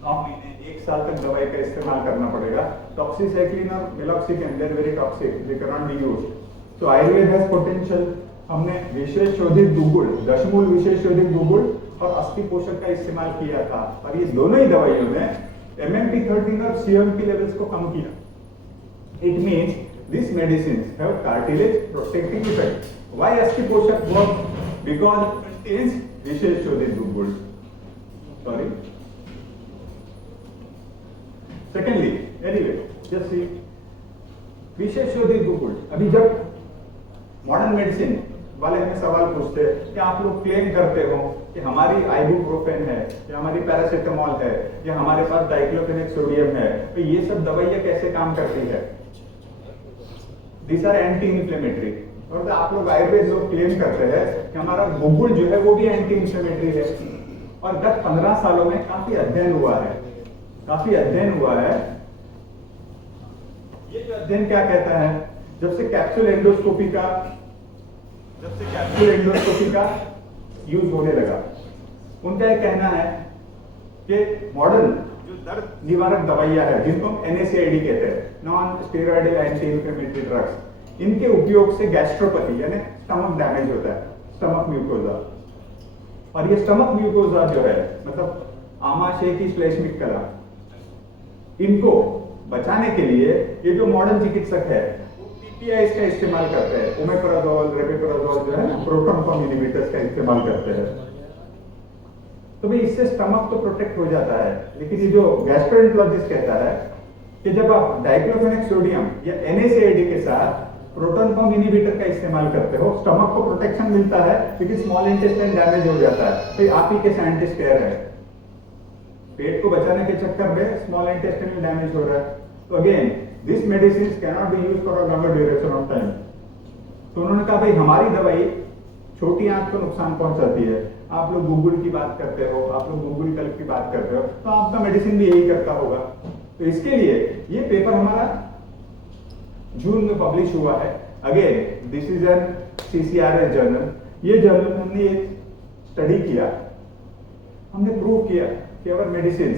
9 महीने, 1 साल तक दवाई का इस्तेमाल करना पड़ेगा। डॉक्सीसाइक्लिन और meloxicam, they are very toxic, they can not be used. So Ayurveda has potential. हमने विशेष शोधित गुगुल, दशमूल विशेष शोधित गुगुल और अस्थि पोषक का इस्तेमाल किया था, और ये दोनों ही दवाइयों ने MMP13 और COMP लेवल्स को कम किया। It means these medicines have cartilage protecting effect. Why Astiposhak work? Because it contains Vishesh Shodhit Gugul. Sorry. Secondly, anyway, just see Vishesh Shodhit Gugul. अभी जब मॉडर्न मेडिसिन वाले हमें सवाल पूछते हैं कि आप लोग क्लेम करते हो कि हमारी आइबुप्रोफेन है या हमारी पैरासिटामॉल है या हमारे पास डाइक्लोफेनेक सोडियम है, तो ये सब दवाइयाँ कैसे काम करती है? These are anti-inflammatory। और आप लोग आयुर्वेद लोग क्लेम करते हैं कि हमारा गुगुल जो है वो भी एंटी-इंफ्लेमेटरी है। और गत 15 सालों में काफी अध्ययन हुआ है, काफी अध्ययन हुआ है। ये जो अध्ययन क्या कहता है, जब से कैप्सूल एंडोस्कोपी का यूज होने लगा, उनका यह कहना है कि मॉडर्न जो दर्द निवारक दवाइयां है, जिनको हम NSAID कहते हैं, non steroidal anti inflammatory drugs, इनके उपयोग से गैस्ट्रोपैथी यानी स्टमक डैमेज होता है, स्टमक म्यूकोजा। और ये स्टमक म्यूकोजा जो है, मतलब आमाशय की श्लेष्मिक कला, इनको बचाने के लिए ये जो मॉडर्न चिकित्सक है PPIs का इस्तेमाल करते हैं, ओमेप्राजोल, रेपेप्राजोल जो है ना, प्रोटॉन पंप इनहिबिटर्स का इस्तेमाल करते हैं। तो भाई इससे स्टमक तो प्रोटेक्ट हो जाता है, लेकिन ये जो गैस्ट्रोएंटरोलॉजिस्ट कहता है कि जब आप डाइक्लोफेनेक सोडियम या NSAID के साथ प्रोटॉन पंप इनहिबिटर का इस्तेमाल करते हो, स्टमक को प्रोटेक्शन मिलता है लेकिन स्मॉल इंटेस्टाइन डैमेज हो जाता है। तो आप ही के साइंटिस्ट कह रहे हैं पेट को बचाने के चक्कर में स्मॉल इंटेस्टाइन डैमेज हो रहा है। तो again this medicine can not be used for a longer duration of time. तो उन्होंने कहा भाई हमारी दवाई छोटी आंत को नुकसान पहुंचाती है, आप लोग गूगल की बात करते हो, आप लोग गूगल कल्प की बात करते हो, तो आपका मेडिसिन भी यही करता होगा। तो इसके लिए ये पेपर हमारा जून में पब्लिश हुआ है। Again this is an CCRS journal. ये जर्नल में हमने एक स्टडी किया, हमने प्रूव किया कि our medicine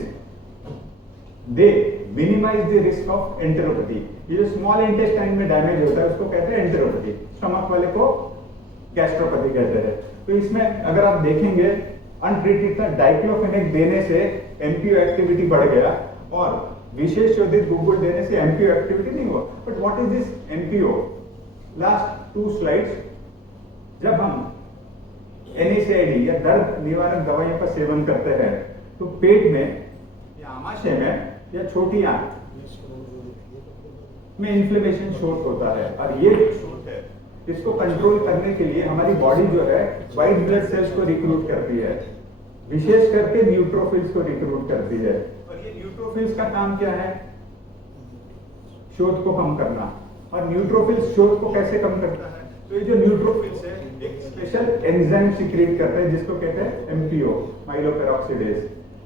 they minimize the risk of enteropathy. ये जो स्मॉल इंटेस्टाइन में डैमेज होता है उसको कहते हैं एंटेरोपैथी, स्टमक वाले को गैस्ट्रोपैथी कहते हैं। तो इसमें अगर आप देखेंगे अनट्रीटेड था, डाइक्लोफेनेक देने से एमपीओ एक्टिविटी बढ़ गया और विशेष शोधित गुगुल देने से एमपीओ एक्टिविटी नहीं हुआ। But what is this MPO? Last 2 slides, जब हम NSAID या दर्द निवारक दवाइयों का सेवन करते हैं तो पेट में या आमाशय में या छोटी आंत में इन्फ्लेमेशन शोट होता है और ये जो शोट है इसको कंट्रोल करने के लिए हमारी बॉडी जो है व्हाइट ब्लड सेल्स को रिक्रूट करती है, विशेष करके न्यूट्रोफिल्स को रिक्रूट करती है। और ये न्यूट्रोफिल्स का काम क्या है? शोथ को कम करना। और न्यूट्रोफिल्स शोथ को कैसे कम करता है? तो ये जो न्यूट्रोफिल्स है एक स्पेशल एंजाइम सीक्रेट करते हैं जिसको कहते हैं एमपीओ, माइलोपेरोक्सीडेज।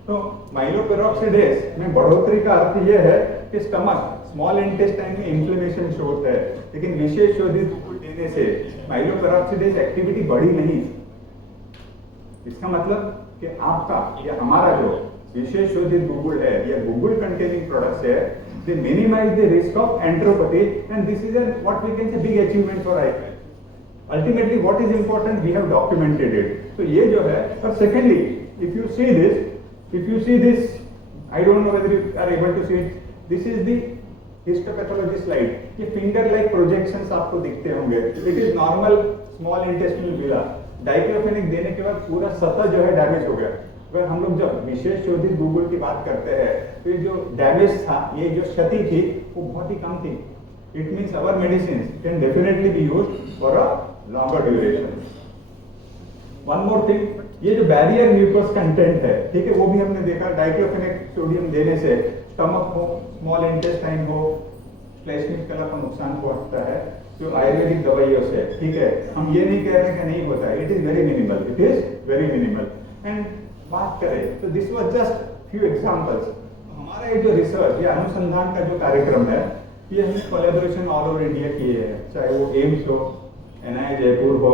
तो माइलोपेरोक्सीडेज में बढ़ोतरी का अर्थ यह है कि स्टमक, स्मॉल इंटेस्टाइन में इन्फ्लेमेशन शोथ है, लेकिन विशेष शोधित गुगुल देने से माइलोपेरोक्सीडेज एक्टिविटी बढ़ी नहीं। इसका मतलब कि आपका या हमारा जो विशेष शोधित गुगुल है या गुगुल कंटेनिंग प्रोडक्ट्स है, they minimize the risk of enteropathy, and this is what we can say big achievement for IPAC. Ultimately, what is important? We have documented it. तो ये जो है, और secondly, if you see this, I don't know whether you are able to see it. This is the histopathology slide. ये finger-like projections आपको दिखते होंगे. It is normal small intestinal villi. Diclofenac देने के बाद पूरा सतह जो है डैमेज हो गया। अगर हम लोग जब विशेष शोधित गुगुल की बात करते हैं तो ये जो डैमेज था, ये जो क्षति थी वो बहुत ही कम थी। It means our medicine can definitely be used for a longer duration. One more thing, ये जो बैरियर म्यूकस कंटेंट है, ठीक है, वो भी हमने देखा डाइक्लोफेनेक सोडियम देने से स्टमक हो, स्मॉल इंटेस्टाइन हो, श्लेष्मिक कला को नुकसान पहुंचता है जो आयुर्वेदिक दवाइयों से, ठीक है। हम ये नहीं कह रहे कि नहीं होता है, it is very minimal, it is very minimal. And बात करें तो this was just few examples. हमारा ये जो रिसर्च या अनुसंधान का जो कार्यक्रम है, ये हमने कोलैबोरेशन ऑल ओवर इंडिया किए हैं, चाहे वो एम्स हो, NIH जयपुर हो,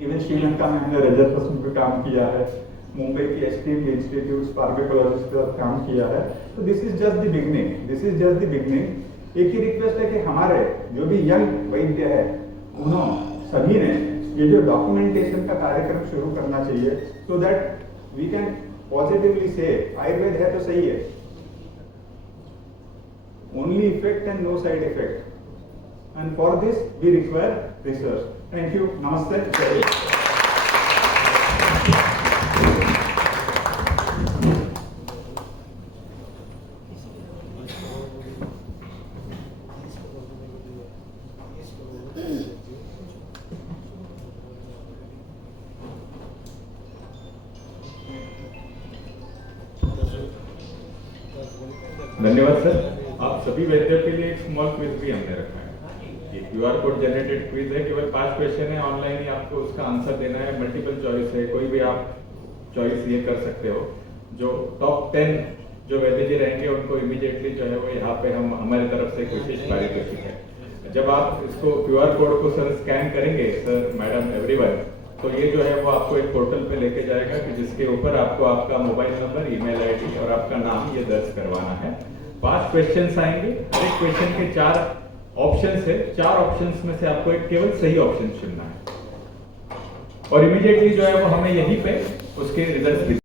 इवन श्रीलंका में हमने रजत पसंद पे काम किया है, मुंबई की STM इंस्टीट्यूट फार्माकोलॉजिस्ट पर काम किया है। तो this is just the beginning. एक ही रिक्वेस्ट है कि हमारे जो भी यंग वैद्य है उन्होंने सभी ने ये जो डॉक्यूमेंटेशन का कार्यक्रम शुरू करना चाहिए, so that we can positively say Ayurveda है तो सही है, only effect and no side effect, and for this we require research. Thank you, नमस्ते। धन्यवाद सर। आप सभी वैद्यों के लिए एक स्मॉल क्विज भी हमने रखा है। ये QR कोड जनरेटेड क्विज है, केवल 5 क्वेश्चन है, ऑनलाइन ही आपको उसका आंसर देना है, मल्टीपल चॉइस है, कोई भी आप चॉइस ये कर सकते हो। जो टॉप 10 जो वैद्य जी रहेंगे उनको इमीडिएटली जो है वो यहाँ पे हम हमारी तरफ से एक विशेष पारितोषिक है। जब आप इसको QR कोड को सर स्कैन करेंगे, सर मैडम एवरीवन, तो ये जो है वो आपको एक पोर्टल पे लेके जाएगा कि जिसके ऊपर आपको आपका मोबाइल नंबर, ईमेल आईडी और आपका नाम ये दर्ज करवाना है। 5 क्वेश्चंस आएंगे, हर एक क्वेश्चन के 4 ऑप्शंस है, 4 ऑप्शंस में से आपको एक केवल सही ऑप्शन चुनना है और इमीडिएटली जो है वो हमें यहीं पे उसके रिजल्ट